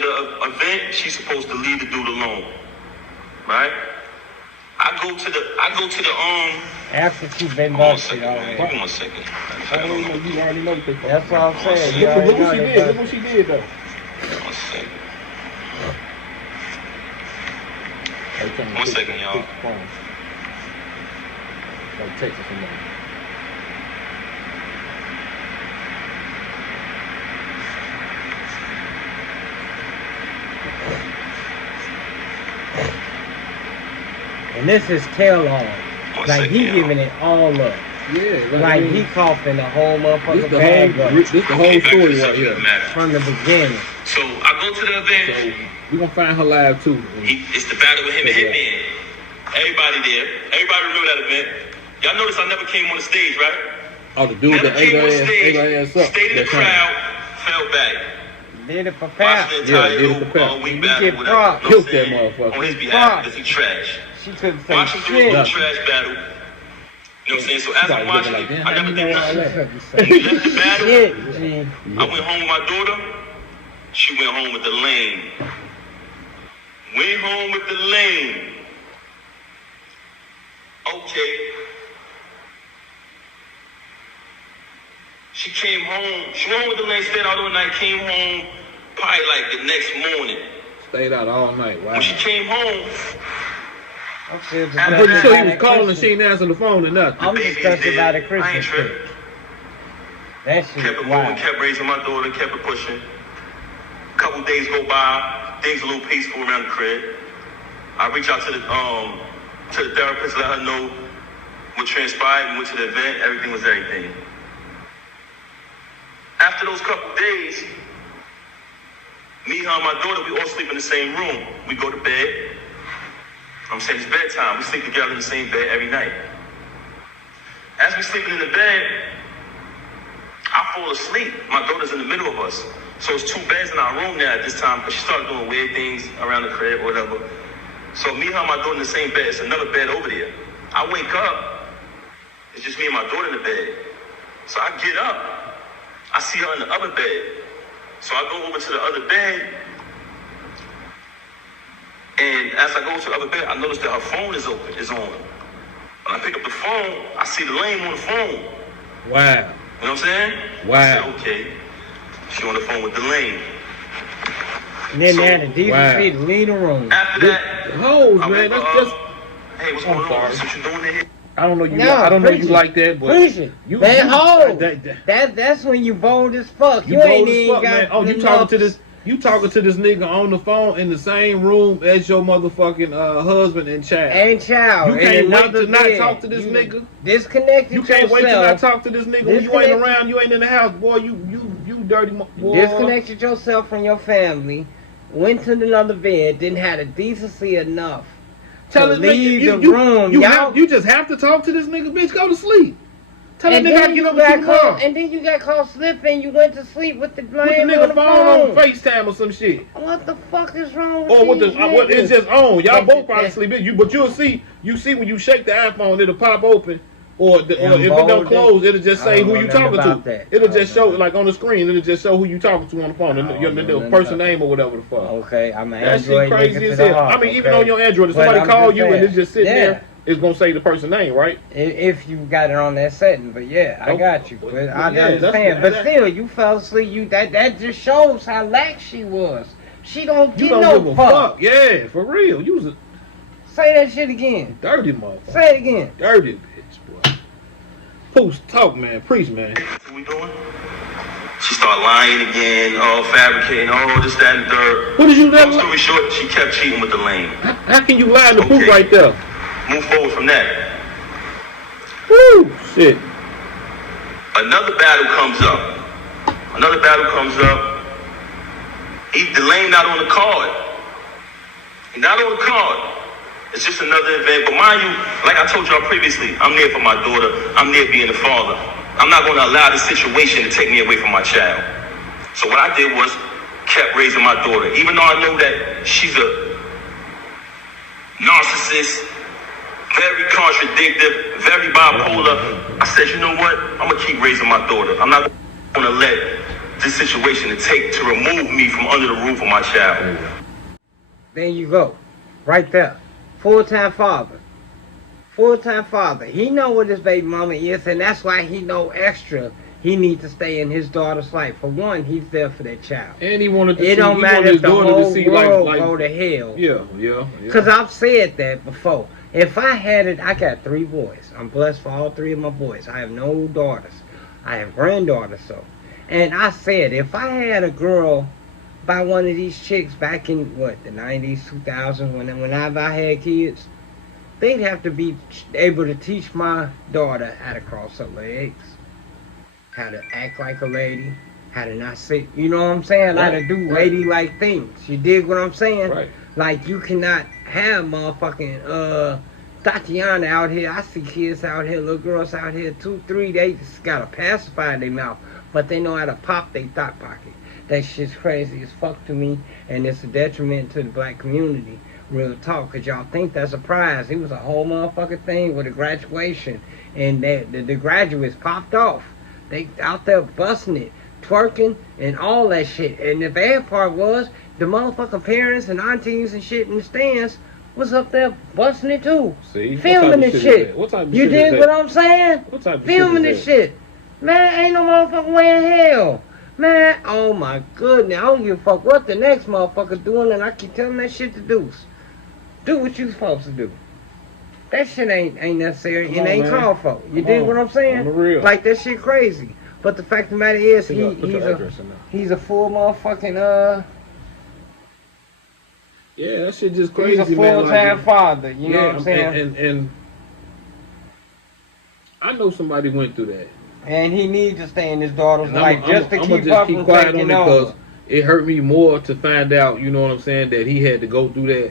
the event, she's supposed to leave the dude alone, right? I go to the After she's been Hold on a busted second, man. already. Hold on a second. You already know. That's what I'm saying. You Look already know what she they did. Look busted. what she did, though. One second. Hey, One second, y'all. Text us from there. And this is tail on. One Like second, he y'all. giving it all up. Yeah, Like he coughing the whole motherfucking this bag up the whole Okay, back to story the right subject here. of the matter. from the beginning. So I go to the event. So we gonna find her live too. It's the battle with him and Hitman. Everybody there. Everybody remember that event. Y'all notice I never came on the stage, right? Oh, the dude Never that ate came on her stage. ass up. Stayed in the that time. crowd. Fell back. Did it for Watched Pat. the entire Yeah, did it for little Pat. week You battle, get whatever. props. You know what I'm Killed that saying? motherfucker. On his behalf Props. because he trash. She couldn't say Watch him do a little shit. trash battle. You know what I'm saying? So as I'm Probably watching looking it, like, I never damn, did how you know all nothing. that? When we left the battle, Shit, G. I went home with my daughter. She went home with the lane. Went home with the lane. Okay. She came home. She went home with the lane, stayed out all night, came home probably like the next morning. Stayed out all night. Wow. When she came home, I'm still just I'm I'm pretty sure he about was that calling. Christmas. She ain't answering the phone or nothing. I'm baby disgusted is by dead. the I Christmas ain't shit. tripping. That Kept shit, it moving, wow. kept raising my daughter, kept it pushing. Couple days go by, things a little peaceful around the crib. I reach out to the therapist, let her know what transpired. We went to the event, everything was everything. After those couple days, me, her, and my daughter, we all sleep in the same room. We go to bed. I'm saying it's bedtime. We sleep together in the same bed every night. As we sleeping in the bed, I fall asleep. My daughter's in the middle of us. So it's 2 beds in our room now at this time because she started doing weird things around the crib or whatever. So me, her, and my daughter in the same bed. It's another bed over there. I wake up, it's just me and my daughter in the bed. So I get up, I see her in the other bed. So I go over to the other bed, and as I go to the other bed, I notice that her phone is on. When I pick up the phone, I see the lame on the phone. Wow. You know what I'm saying? Wow. I said, okay. She on the phone with the lane. And then they had the decency to leave the room. After that, hoes, man. That's just. Hey, what's going on? That's what you doing in here? I don't know you. No, I don't know you preach it. like that, but Preach it. you. Man, hoes. That, That's when you bold as fuck. you ain't bold as even fuck, got man. Oh, you talking to this? You talking to this nigga on the phone in the same room as your motherfucking husband and child. And child. You can't in wait another to not bed. talk to this You nigga. Disconnect You can't wait to not talk to this nigga when you ain't Disconnect- around. You ain't in the house, boy. You dirty boy. Disconnected yourself from your family. Went to another bed. Didn't have the decency enough Tell to this leave nigga the room. you just have to talk to this nigga, bitch. Go to sleep. Tell that And nigga I then, get you up with you got tomorrow. caught, and then you got caught slipping. You went to sleep with the Put blame the nigga on the phone on phone. FaceTime or some shit. What the fuck is wrong with Or with these the what, it's niggas? just on. Y'all But both probably that- sleep. But you'll see when you shake the iPhone, it'll pop open. Or if it don't bold close, it'll just I say don't who know you nothing talking about to. that. It'll I just don't show know. like on the screen. It'll just show who you talking to on the phone. I Your don't know the nothing person about name or whatever the fuck. Okay, I'm an That shit Android crazy nigga to as the hell. heart. I mean, even okay? on your Android, if But somebody I'm call just you and saying, it's just sitting yeah. there, it's gonna say the person name, right? If you got it on that setting, but yeah, I got you. But I yeah, that's- understand. But that- still, you fell asleep. That just shows how lax she was. She don't You get don't no give a fuck. fuck. Yeah, for real. You was a Say that shit again. dirty motherfucker. Say it again. Dirty bitch, boy. Post talk, man. Preach, man. What we doing? She started lying again, fabricating, this, that, and third. What did you Long let? story short, she kept cheating with the lane. How can you lie in the booth Okay. right there? Move forward from that. Woo! Shit. Another battle comes up. The lane not on the card. He's not on the card. It's just another event. But mind you, like I told y'all previously, I'm there for my daughter. I'm there being a father. I'm not going to allow this situation to take me away from my child. So what I did was kept raising my daughter. Even though I know that she's a narcissist, very contradictory, very bipolar, I said, you know what? I'm going to keep raising my daughter. I'm not going to let this situation to remove me from under the roof of my child. There you go. Right there. Full-time father. Full-time father. He know what his baby mama is, and that's why he know extra. He needs to stay in his daughter's life. For one, he's there for that child. And he wanted to It see, don't he matter wanted if his the daughter whole to see world like go to hell. yeah. Because I've said that before. If I had it, I got 3 boys. I'm blessed for all 3 of my boys. I have no daughters. I have granddaughters, though. And I said, if I had a girl by one of these chicks back in, the 90s, 2000s, whenever I had kids, they'd have to be able to teach my daughter how to cross her legs, how to act like a lady, how to not sit, you know what I'm saying? Right. How to do ladylike things. You dig what I'm saying? Right. Like, you cannot have motherfucking, Tatiana out here. I see kids out here, little girls out here, 2, 3, they just got a pacifier in their mouth, but they know how to pop their thought pocket. That shit's crazy as fuck to me, and it's a detriment to the black community. Real talk, because y'all think that's a prize. It was a whole motherfucking thing with a graduation, and the graduates popped off. They out there busting it, twerking, and all that shit. And the bad part was, the motherfucking parents and aunties and shit in the stands was up there busting it too. See? Filming this shit. What type of You shit dig is what that? I'm saying? What type of Filming shit this is that? shit. Man, ain't no motherfucking way in hell. Man, oh my goodness. I don't give a fuck what the next motherfucker doing, and I keep telling that shit to do. Do what you supposed to do. That shit ain't necessary Come and on, ain't man. called for. You Come dig on. what I'm saying? On the real. Like, that shit crazy. But the fact of the matter is, Put your address in there. he's a full motherfucking, Yeah, that shit just crazy, he's a man. full-time father. You know what I'm saying? And I know somebody went through that. And he needs to stay in his daughter's And life just to keep up from quiet on taking it over. because it hurt me more to find out, you know what I'm saying, that he had to go through that.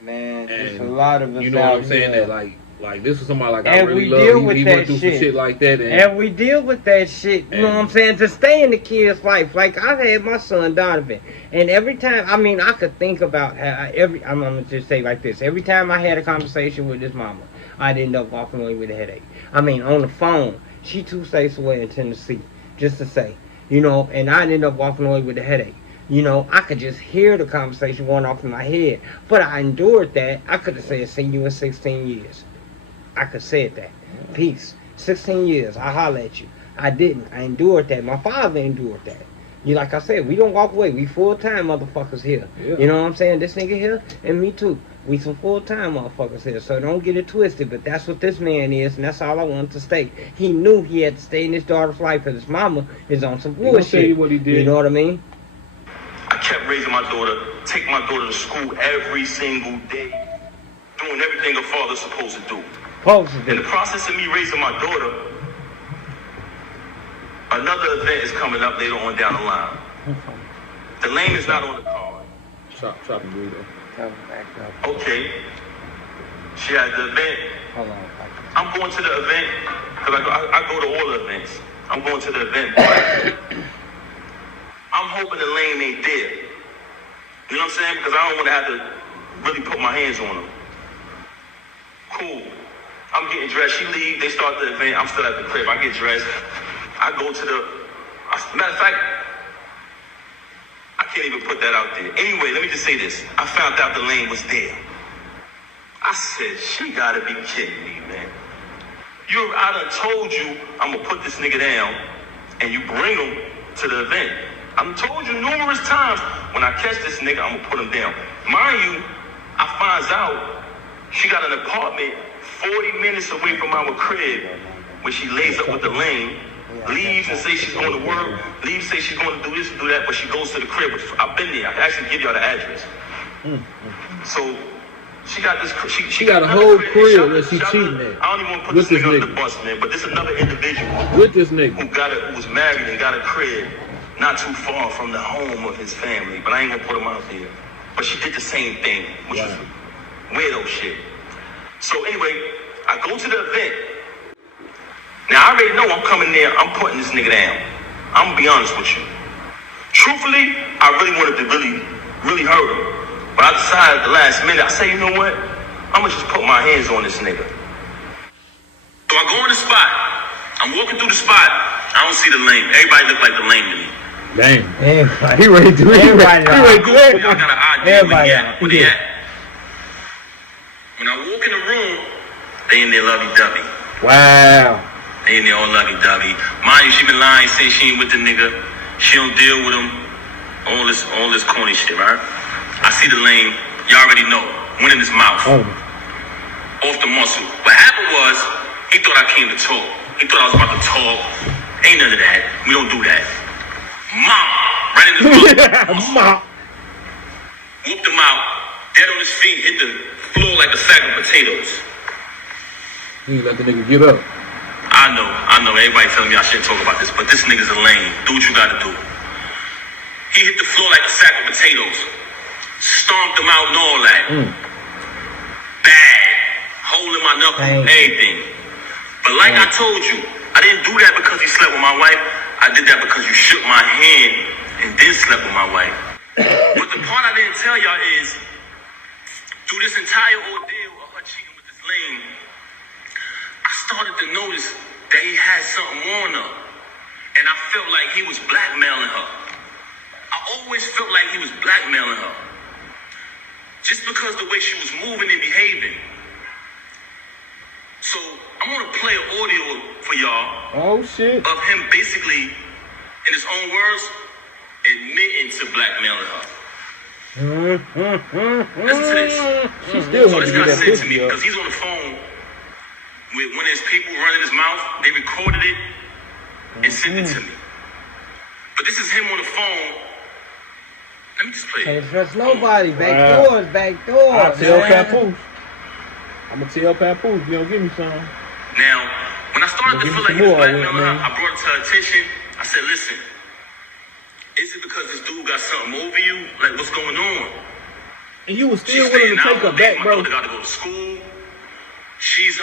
Man, there's a And lot of us you know what out I'm saying, here. that like Like, this was somebody like I And really we love. deal He with went that through some shit. shit like that. And we deal with that shit, you know what I'm saying, to stay in the kid's life. Like, I've had my son, Donovan, and every time, I mean, I could think about how I'm going to just say like this. Every time I had a conversation with his mama, I'd end up walking away with a headache. I mean, on the phone, she 2 states away in Tennessee, just to say, you know, and I'd end up walking away with a headache. You know, I could just hear the conversation going off in my head. But I endured that. I could have said, see you in 16 years. I could say that. Peace. 16 years. I holler at you. I didn't. I endured that. My father endured that. You like I said, we don't walk away. We full-time motherfuckers here. Yeah. You know what I'm saying? This nigga here and me too. We some full-time motherfuckers here. So don't get it twisted. But that's what this man is, and that's all I wanted to state. He knew he had to stay in his daughter's life because his mama is on some bullshit. I'll tell you what he did. You know what I mean? I kept raising my daughter, take my daughter to school every single day, doing everything a father's supposed to do. In the process of me raising my daughter, another event is coming up later on down the line. The lane is not on the card. Chop and breathe. Okay. She had the event. Hold on. I'm going to the event, because I go to all the events. I'm going to the event, but I'm hoping the lane ain't there. You know what I'm saying? Because I don't want to have to really put my hands on them. Cool. I'm getting dressed. She leave. They start the event. I'm still at the crib. I get dressed. I go to the... Matter of fact, I can't even put that out there. Anyway, let me just say this. I found out the lane was there. I said, she gotta be kidding me, man. I done told you I'm gonna put this nigga down, and you bring him to the event. I done told you numerous times, when I catch this nigga, I'm gonna put him down. Mind you, I finds out she got an apartment 40 minutes away from our crib, where she lays up with the lane, leaves and says she's going to work, leaves, say she's going to do this and do that, but she goes to the crib. I've been there. I can actually give y'all the address. So she got this. She got a whole crib that she cheating at. I don't even want to put this nigga on the bus, man. But this another individual with this nigga who was married and got a crib not too far from the home of his family. But I ain't gonna put him out there. But she did the same thing, which was weirdo shit. So anyway, I go to the event. Now I already know I'm coming there. I'm putting this nigga down. I'm gonna be honest with you. Truthfully, I really wanted to really hurt him. But I decided at the last minute, I say, you know what? I'm gonna just put my hands on this nigga. So I go in the spot. I'm walking through the spot. I don't see the lane. Everybody look like the lane to me. Damn. Everybody. He ready to do it. Everybody. Y'all got an idea Everybody. where they at. When I walk in the room, they in there lovey-dovey. Wow. They in there all lovey-dovey. Mind you, she been lying, saying she ain't with the nigga. She don't deal with him. All this corny shit, right? I see the lane. Y'all already know. Went in his mouth. Off the muscle. What happened was, he thought I came to talk. He thought I was about to talk. Ain't none of that. We don't do that. Mom! Right in his mouth. Mom. Whooped him out. Dead on his feet. Hit the floor like a sack of potatoes. You let the nigga get up. I know. Everybody telling me I shouldn't talk about this, but this nigga's a lame. Do what you gotta do. He hit the floor like a sack of potatoes. Stomped him out and all that. Bad. Holding my knuckle, everything. But like I told you, I didn't do that because he slept with my wife. I did that because you shook my hand and then slept with my wife. But the part I didn't tell y'all is, through this entire ordeal of her cheating with this lame, I started to notice that he had something on her. And I felt like he was blackmailing her. I always felt like he was blackmailing her. Just because the way she was moving and behaving. So I'm gonna play an audio for y'all. Oh shit. Of him basically, in his own words, admitting to blackmailing her. Listen to this. She still So wants this to guy get that said to pussy me, up. because he's on the phone with one of his people running his mouth. They recorded it and sent it to me. But this is him on the phone. Let me just play it. Can't trust nobody. Back doors. I'll tell Papoose. I'm gonna tell Papoose, you don't give me some. Now, when I started to feel like he was blackmailing her, I brought it to her attention. I said, listen, is it because this dude got something over you? Like, what's going on? And you was She's still willing staying to take out. her back, My bro. daughter got to go to school. She's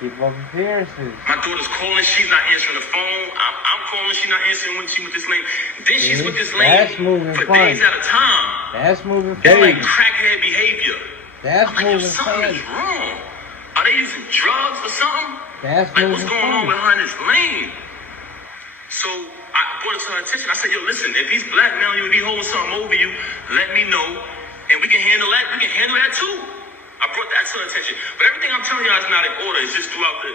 Keep up appearances. my daughter's calling, she's not answering the phone. I'm calling, she's not answering when she with this lane. Then she's with this lane for days at a time. That's moving It's like funny. crackhead behavior. That's I'm like, yo, moving something funny. is wrong. Are they using drugs or something? That's Like, moving what's going on funny. with her in this lane? So I brought it to her attention. I said, yo, listen, if he's blackmailing you, if he's holding something over you, let me know, and we can handle that. We can handle that too. I brought that to her attention. But everything I'm telling y'all is not in order. It's just throughout the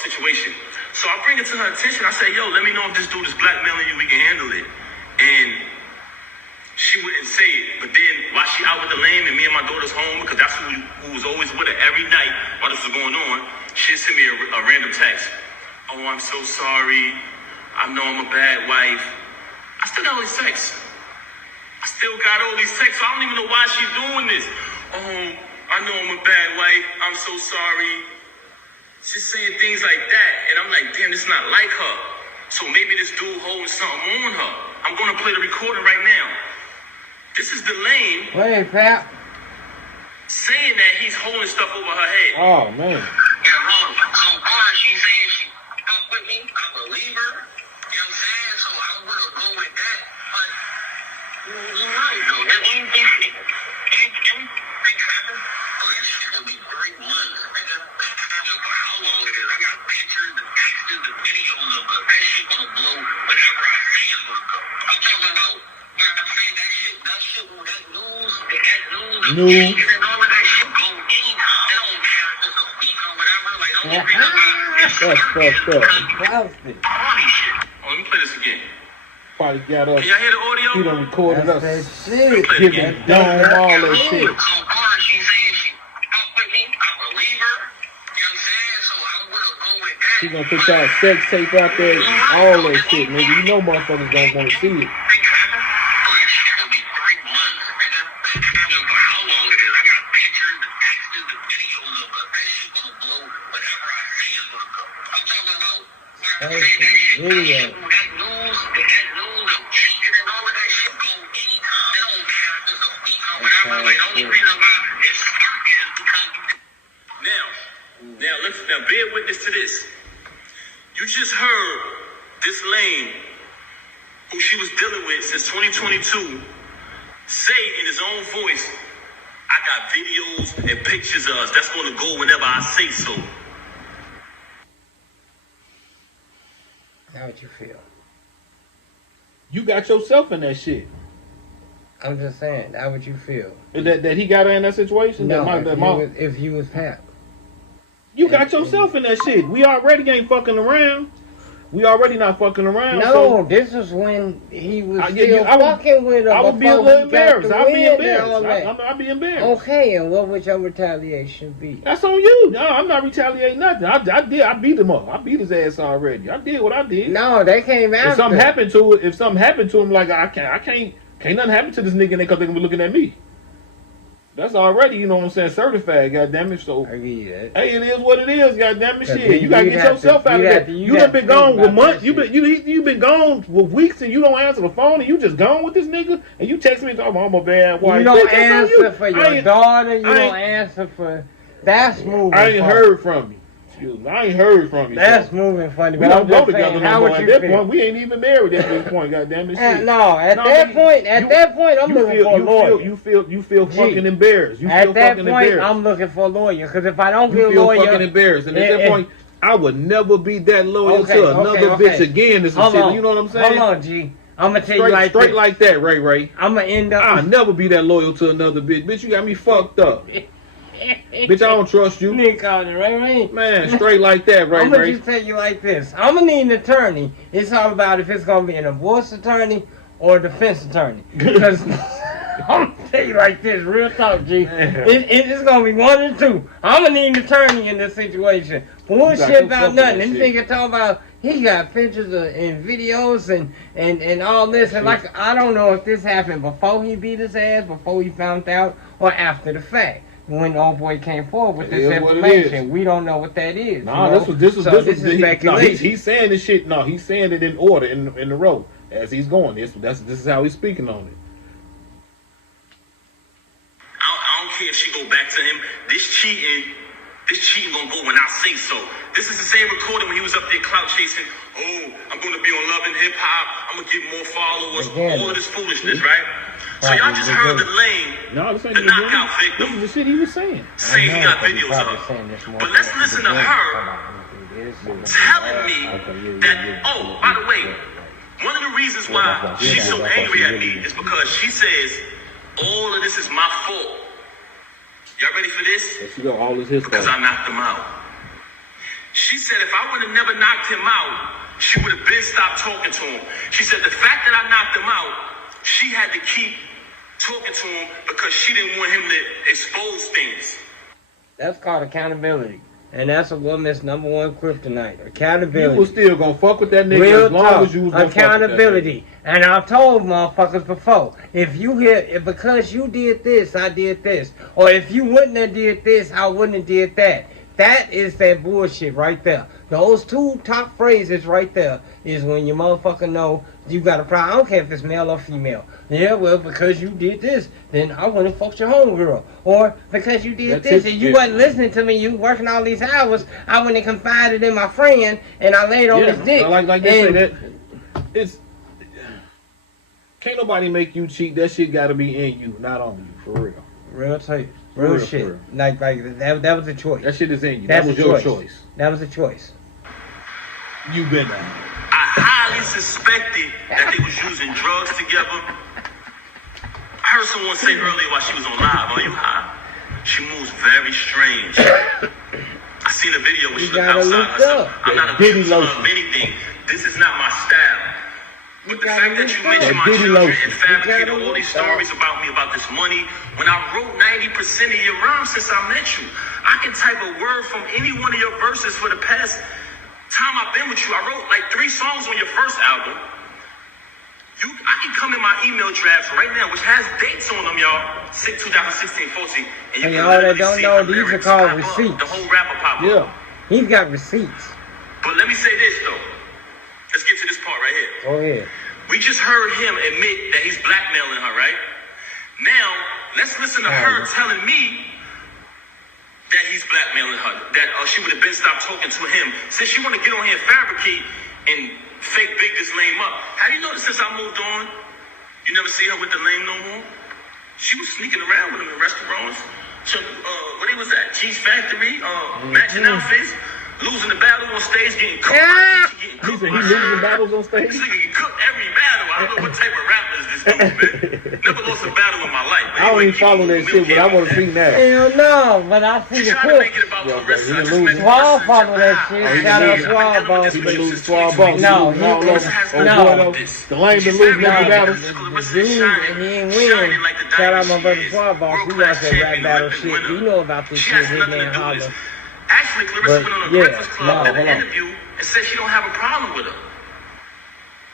situation. So I bring it to her attention. I say, yo, let me know if this dude is blackmailing you. We can handle it. And she wouldn't say it. But then while she out with the lane and me and my daughter's home, because that's who was always with her every night while this was going on, she sent me a random text. Oh, I'm so sorry. I know I'm a bad wife. I still got all these texts. I don't even know why she's doing this. Oh, I know I'm a bad wife. I'm so sorry. She's saying things like that. And I'm like, damn, this is not like her. So maybe this dude holding something on her. I'm going to play the recording right now. This is the lane Play it, Pap. saying that he's holding stuff over her head. Oh man. Yeah, wrong. So far, she's saying she fuck with me. I believe her. You know what I'm saying? So I'm gonna go with that. But you're right, though. Anything happen? So this shit gonna be 3 months, nigga. I don't know for how long it is. I got pictures, the texts, the videos of her. That shit gonna blow whenever I see it gonna go. I'm talking about. I'm saying that shit, that news, and all of that shit go anytime. It don't matter if it's a week or whatever. Like, the only reason why it's That's fucked up. Clousted. party shit. Oh, let me play this again. Probably got us. Can y'all hear the audio? He done recorded That's us. that shit. Giving dome all that shit. So far, she's saying she fuck with me. I believe her. You know what I'm saying? So I'm gonna go with that. He gonna put y'all sex tape out there, all that shit, nigga. You know motherfuckers don't want to see it. Think happen? So this shit gonna be 3 months, nigga. I don't know for how long it is. I got pictures, the texts, the videos of her. That shit gonna blow whenever I see it gonna go. I'm talking about that shit, that news, of cheating and all of that shit go anytime. It don't matter if it's a week or whatever. Like, the only reason why it's spark is because now bear witness to this. You just heard this lane, who she was dealing with since 2022, say in his own voice, I got videos and pictures of us. That's going to go whenever I say so. How would you feel? You got yourself in that shit. I'm just saying, how would you feel? That he got her in that situation? No, That if you was Pap. you got yourself in that shit. We already ain't fucking around. We already not fucking around. No, so this is when he was I still would- fucking with her. I would be a before little he got embarrassed. the I'd be wind and all that. embarrassed. I'd be embarrassed. Okay, and what would your retaliation be? That's on you. No, I'm not retaliating nothing. I beat him up. I beat his ass already. I did what I did. No, they came after. If something happened to him, like can't nothing happen to this nigga because they gonna be looking at me. That's already, you know what I'm saying, certified, goddammit. So I give you that. hey, it is what it is, goddammit. Shit, then you gotta you'd get have yourself to- out of you'd there. have to- You you'd done have been to gone think with about months. that You've been gone with weeks and you don't answer the phone and you just gone with this nigga and you text me, oh, I'm a bad wife. You don't Bitch, that's on answer you. for I your ain't- daughter. You I don't ain't- answer for. That's moving. I ain't funny. heard from you. Excuse me, I ain't heard from you. That's so. moving funny. We But don't I'm go just together saying, no how more. would At you that feel? point, we ain't even married at this point, goddammit. Shit. No, at that point, I'm looking for a lawyer. You feel fucking embarrassed. You At feel that fucking point, embarrassed. I'm looking for a lawyer. Because if I don't You get a feel lawyer, fucking embarrassed. And at that eh, point, I would never be that loyal to another bitch again. This Hold shit. on. You know what I'm saying? Hold on, G. I'm gonna tell you like straight this. like that, Ray. I'm gonna end up. I'll never be that loyal to another bitch. Bitch, you got me fucked up. Bitch, I don't trust you. Nigga called it Ray. Man, straight like that, I'm gonna Ray. just tell you like this. I'm gonna need an attorney. It's all about if it's gonna be an divorce attorney or a defense attorney. Because I'm gonna tell you like this, real talk, G. It's gonna be one or two. I'm gonna need an attorney in this situation. Bullshit about nothing. This nigga talking about he got pictures and videos and all this. And like, I don't know if this happened before he beat his ass, before he found out, or after the fact. When old boy came forward with this information, we don't know what that is. Nah, you know? this was speculation. No, he's saying this shit. No, he's saying it in order, in the row as he's going. This is how he's speaking on it. I don't care if she go back to him. This cheating gonna go when I say so. This is the same recording when he was up there clout chasing. Oh, I'm gonna be on Love and Hip Hop. I'm gonna get more followers. All of this foolishness, right? So y'all just heard the lane, the knockout victim. This is the shit he was saying. Saying he got videos of her. But let's listen to her telling me that, oh, by the way, one of the reasons why she's so angry at me is because she says, all of this is my fault. Y'all ready for this? She got all his history. Because I knocked him out. She said if I would have never knocked him out, she would have been stopped talking to him. She said the fact that I knocked him out, she had to keep talking to him because she didn't want him to expose things. That's called accountability. And that's a woman's number one kryptonite. Accountability. You was still gonna fuck with that nigga Real as long talk. as you was gonna Accountability. And I've told motherfuckers before, if because you did this, I did this. Or if you wouldn't have did this, I wouldn't have did that. That is that bullshit right there. Those two top phrases right there is when you motherfucker know you got a problem. I don't care if it's male or female. Yeah, well, because you did this, then I wouldn't have fucked your homegirl. Or because you did this and you wasn't listening to me, you working all these hours, I wouldn't have confided in my friend and I laid on his dick. Like they say that it's can't nobody make you cheat. That shit gotta be in you, not on you, for real. Real tape. Real shit. For real. Like that was a choice. That shit is in you. That's that was your choice. That was a choice. You been there. I highly suspected that they was using drugs together. I heard someone say earlier while she was on live, are you high? She moves very strange. I seen a video where she looked outside herself. I'm not accusing her of anything. This is not my style. But the fact that you mentioned my children and fabricated all these stories about me, about this money, when I wrote 90% of your rhymes since I met you, I can type a word from any one of your verses for the past time I've been with you. I wrote like 3 songs on your first album. I can come in my email drafts right now, which has dates on them, y'all. 2016, 14. And you y'all that don't know, these are called receipts. The whole rapper pop up. He's got receipts. But let me say this, though. Let's get to this part right here. Go ahead. We just heard him admit that he's blackmailing her, right? Now, let's listen to her telling me that he's blackmailing her, that she would have been stopped talking to him. Since she want to get on here and fabricate and fake big this lame up. Have you noticed since I moved on, you never see her with the lame no more? She was sneaking around with him in restaurants. So, what he was at? Cheese Factory, matching outfits, losing the battle on stage, getting cooked. He said he losing battles on stage? This nigga get cooked every battle. I don't know what type of rapper is this dude, man. Never lost a battle in my life. I don't even follow that shit, but I want to see that. Hell no, but I see the clip. Swall follow that shit. Shout out Swall Boss. He been losing Swall Boss. No, the lame been losing every battle. The dude, and he ain't winning. Shout out my brother Swall Boss. He watch that rap battle shit. You know about this shit, his man Holler. Actually, Clarissa went on a Breakfast Club in an interview and said she don't have a problem with her.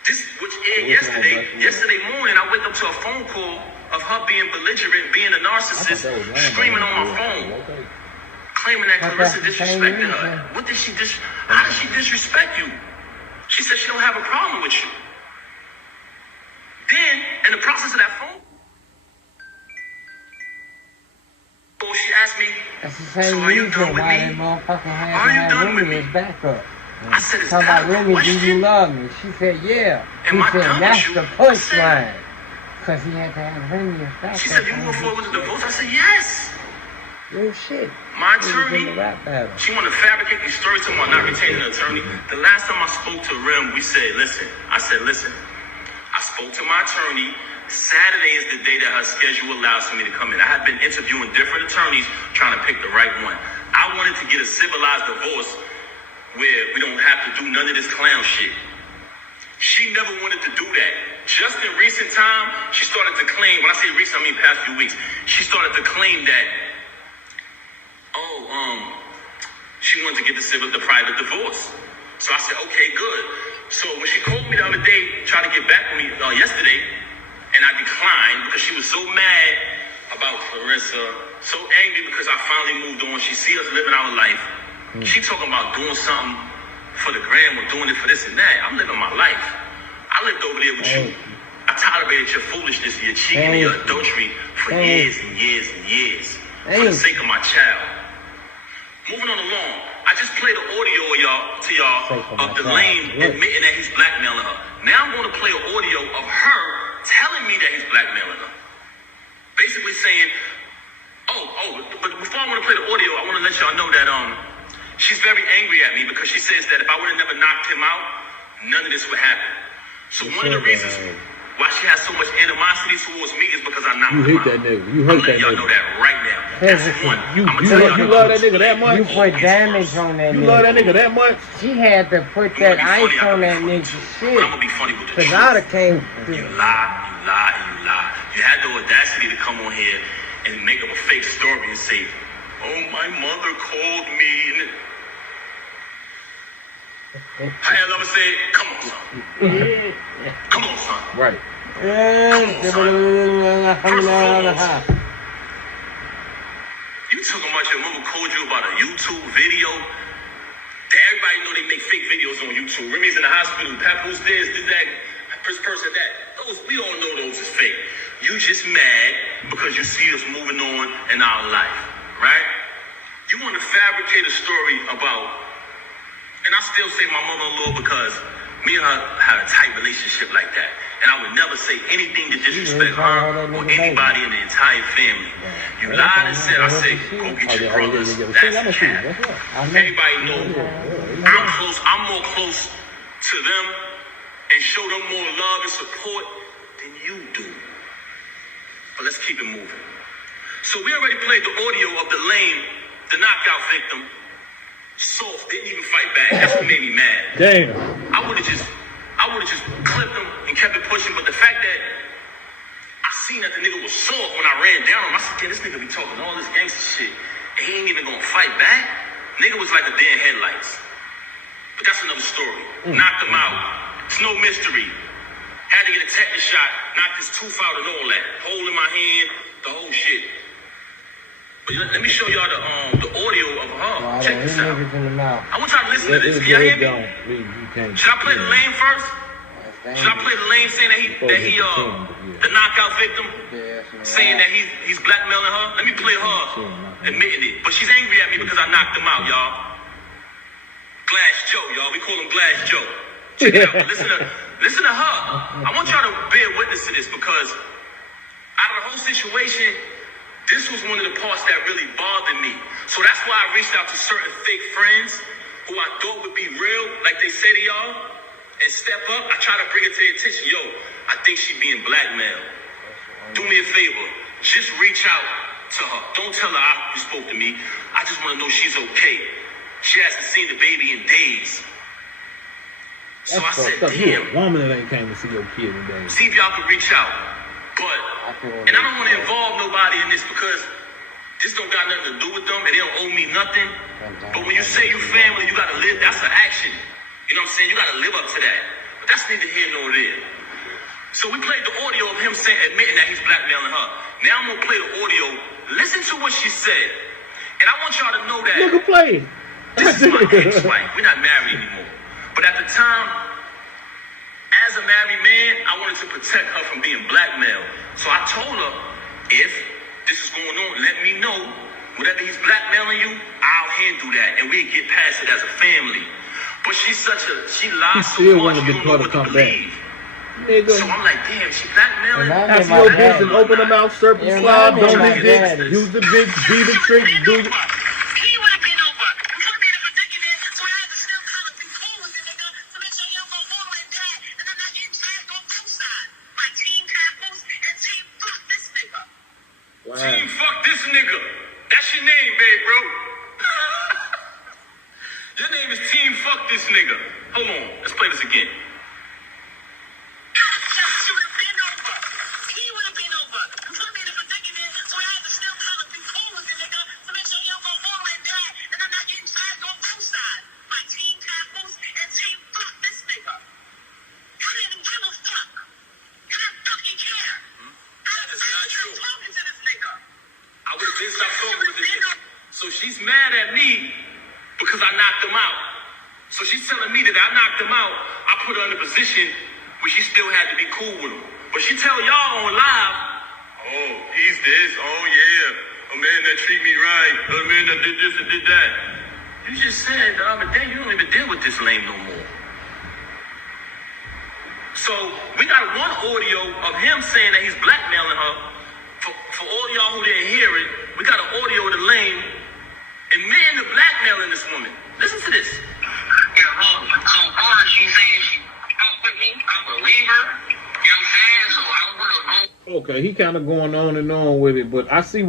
This, which aired yesterday. Yesterday morning, I wake up to a phone call of her being belligerent, being a narcissist, screaming on my phone, claiming that Clarissa disrespected her. What did she how did she disrespect you? She said she don't have a problem with you. Then, in the process of that phone call, she asked me, that's the same reason why that motherfucker had Remy as backup. I said, is talking that about Remy, do you love me? She said, yeah. He said, that's the punchline. Because he had to have Remy as backup. She said, you move forward with the divorce? I said, yes. Real shit. My attorney, she wanted to fabricate these stories to me, not retaining an attorney. The last time I spoke to Rem, I said, listen, I spoke to my attorney. Saturday is the day that her schedule allows for me to come in. I have been interviewing different attorneys trying to pick the right one. I wanted to get a civilized divorce where we don't have to do none of this clown shit. She never wanted to do that. Just in recent time, she started to claim, when I say recent, I mean past few weeks, she started to claim that, she wanted to get the private divorce. So I said, okay, good. So when she called me the other day, tried to get back with me yesterday, and I declined because she was so mad about Clarissa, so angry because I finally moved on. She see us living our life. She talking about doing something for the gram or doing it for this and that. I'm living my life. I lived over there with you. I tolerated your foolishness, your cheating, and your adultery for years and years and years. for the sake of my child. Moving on along, I just played an audio to y'all of the lame admitting that he's blackmailing her. Now I'm going to play an audio of her telling me that he's blackmailing her. Basically saying, but before I want to play the audio, I want to let y'all know that she's very angry at me because she says that if I would have never knocked him out, none of this would happen. So one of the reasons why she has so much animosity towards me is because I knocked him out. You hate that nigga. You hate that nigga. Y'all know that right now. That's one. You love that nigga that much? You put damage on that nigga. You love that nigga that much? She had to put that ice on that nigga shit. I'm gonna be funny with the Cause truth. I'd have came. You lie. You had the audacity to come on here and make up a fake story and say, "Oh, my mother called me." How your lover say, "Come on, son. Come on, son." Right. First of all, you talking about your mother called you about a YouTube video? Everybody know they make fake videos on YouTube. Remy's in the hospital. Papoose this, did that. First person that. Those, we all know those is fake. You just mad because you see us moving on in our life, right? You want to fabricate a story about, and I still say my mother-in-law because me and her had a tight relationship like that. And I would never say anything to disrespect her or anybody in the entire family. You lied and said, I said, go get your brothers. That's cap. Everybody knows I'm more close to them and show them more love and support than you do. But let's keep it moving. So we already played the audio of the knockout victim. Soft, didn't even fight back. That's what made me mad. Damn. I would have just clipped him and kept it pushing, but the fact that I seen that the nigga was soft when I ran down him, I said, this nigga be talking all this gangster shit, and he ain't even gonna fight back? Nigga was like a dead headlights. But that's another story. Knocked him out. It's no mystery. Had to get a tetanus shot, knocked his tooth out and all that. Hole in my hand, the whole shit. But let me show y'all the audio of her. Check this out. I want y'all to listen to this. Can y'all hear me? Should I play the lane first? Should I play the lane saying that he the knockout victim, saying that he's blackmailing her? Let me play her admitting it. But she's angry at me because I knocked him out, y'all. Glass Joe, y'all. We call him Glass Joe. Check it out. Listen to her. I want y'all to bear witness to this because out of the whole situation, this was one of the parts that really bothered me. So that's why I reached out to certain fake friends who I thought would be real, like they say to y'all, and step up. I try to bring it to their attention. Yo, I think she being blackmailed. Do me a favor. Just reach out to her. Don't tell her you spoke to me. I just want to know she's okay. She hasn't seen the baby in days. So I said, damn. You a woman that ain't came to see your kid in days. See if y'all can reach out. But, and I don't want to involve nobody in this because this don't got nothing to do with them and they don't owe me nothing. But when you say you family, you got to live, that's an action. You know what I'm saying? You got to live up to that. But that's neither here nor there. So we played the audio of him admitting that he's blackmailing her. Now I'm going to play the audio. Listen to what she said. And I want y'all to know that Nigga, play. This is my ex-wife. We're not married anymore. But at the time, as a married man, I wanted to protect her from being blackmailed. So I told her, if this is going on, let me know. Whatever he's blackmailing you, I'll handle that. And we get past it as a family. But she lies so much, you don't know what to believe. Nigga. So I'm like, damn, she blackmailing? After your bitch and open her mouth, serpent slide, don't be dicks, use the bitch, be the trick, do it. Team fuck this nigga. That's your name, babe, bro. Your name is Team fuck this nigga. Hold on. Let's play this again. So she's mad at me because I knocked him out. So she's telling me that I knocked him out. I put her in a position where she still had to be cool with him. But she tell y'all on live, oh, he's this, oh yeah, a man that treat me right, a man that did this and did that. You just said the other day you don't even deal with this lame no more. So we got one audio of him saying that he's blackmailing her. For all y'all who didn't hear it, we got an audio of the lame admitting to blackmailing this woman. Listen to this. Yeah, look, so far she's saying she fuck with me. I believe her. You know what I'm saying? So I want to go. Okay, he kind of going on and on with it, but I see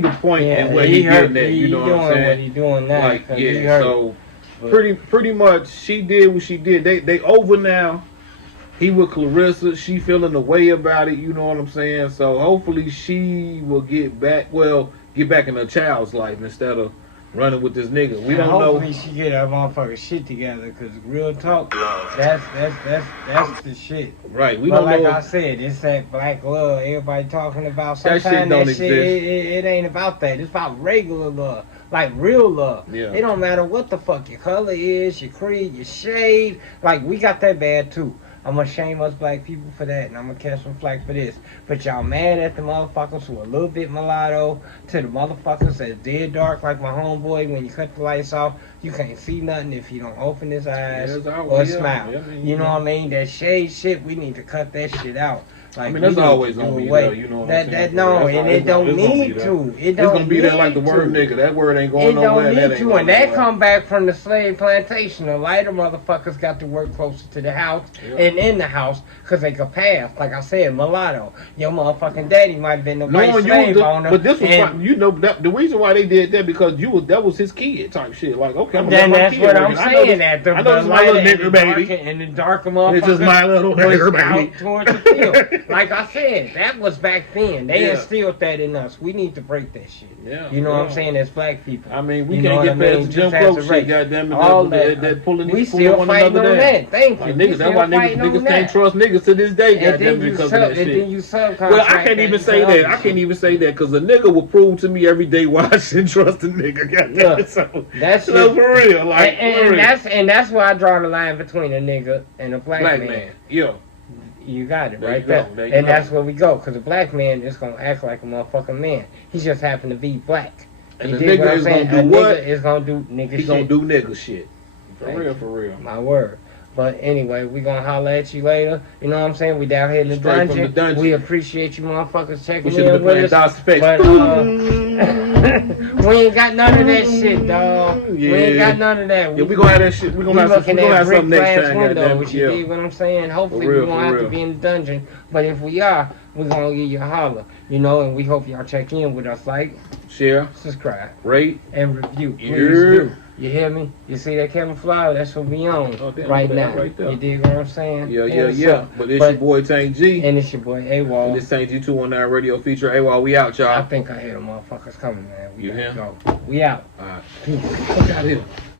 the point Yeah, in where he he hurt. getting at. He You know what I'm doing saying? what he doing now. Like, 'cause he yeah. hurt. So But- pretty much, she did what she did. They over now. He with Clarissa. She feeling the way about it. You know what I'm saying? So hopefully she will get back in her child's life instead of running with this nigga. We don't know. Hopefully she get her motherfucking shit together, cause real talk, Love. that's the shit. Right. We But don't like know. I said, it's that black love everybody talking about. That Sometimes shit don't that shit, exist. it ain't about that. It's about regular love, like real love. Yeah. It don't matter what the fuck your color is, your creed, your shade. Like we got that bad too. I'm gonna shame us black people for that, and I'm gonna catch some flack for this. But y'all mad at the motherfuckers who a little bit mulatto, to the motherfuckers that's dead dark, like my homeboy. When you cut the lights off, you can't see nothing if he don't open his eyes Yes, I or will. smile. Yeah, I mean, You know what I mean? That shade shit, we need to cut that shit out. Like, I mean, we that's need to always do gonna be away. there. You know what that I'm that saying? no, That's and all- it it's don't gonna be need there. to. It It's don't gonna be there like the need word to. nigga. That word ain't It going nowhere. don't and that need ain't to, going and that nowhere. come back from the slave plantation. The lighter motherfuckers got to work closer to the house Yeah. and in the house because they could pass. Like I said, mulatto. Your motherfucking daddy might have been the white Knowing slave you, owner. but this was and you know that the reason why they did that because that was his kid type shit. Like okay, I'm gonna then let my that's kid what work I'm it. I know saying. this- That the I know this is my little lighter nigger and the baby. darker and the darker motherfuckers It's just my little was nigger out baby. towards the field. Like I said, that was back then. They Yeah. instilled that in us. We need to break that shit. Yeah, You know what I'm yeah. saying? As black people. I mean, we You know can't what get I mean? past the Jim Just as Crow a shit. race. Goddamn it, All that pulling we these still one fighting another on down. that. Thank you. Like, We niggas, that's still why fighting on niggas that. can't trust niggas to this day. And Goddamn then it, you because sub, of that and shit. then you subcontract. Well, I can't even say that. I can't even say that because a nigga will prove to me every day why I shouldn't trust a nigga. Goddamn Look, it. So that's no, just- for real. Like, and, for real. and that's where I draw the line between a nigga and a black man. Yo. You got it There right you there. go, there you And go. that's where we go. Because a black man is going to act like a motherfucking man. He just happen to be black. And You the dig nigga what I'm is saying? gonna do A what? nigga is going to do nigga He shit. gonna do nigga shit. For Thank real, you. for real. My word. But anyway, we gonna holler at you later. You know what I'm saying? We down here in the, Straight from dungeon. the dungeon. We appreciate you motherfuckers checking We should have in been with playing us. DOS effects. But we ain't got none of that shit, dog. We ain't Yeah. got none of that. Yeah, we gonna have that shit. We gonna have looking some, we gonna at have brick something next glass time. Goddamn windows. it. You Yeah. dig what I'm saying? Hopefully For real, we won't for have to real. be in the dungeon. But if we are, we're gonna give you a holler. You know, and we hope y'all check in with us. Like, Share, subscribe, rate. and review. Please Yeah. do. You hear me? You see that camouflage? That's what we on Oh, damn, right look at now. that right there. You dig what I'm saying? Yeah, Hit yeah, us yeah. up. But it's your boy Tank G. And it's your boy AWOL. And this Tank G 219 radio feature. AWOL, we out, I y'all. think I hear the motherfuckers coming, man. We You gotta hear? go. We out. Alright. Peace. Fuck out here.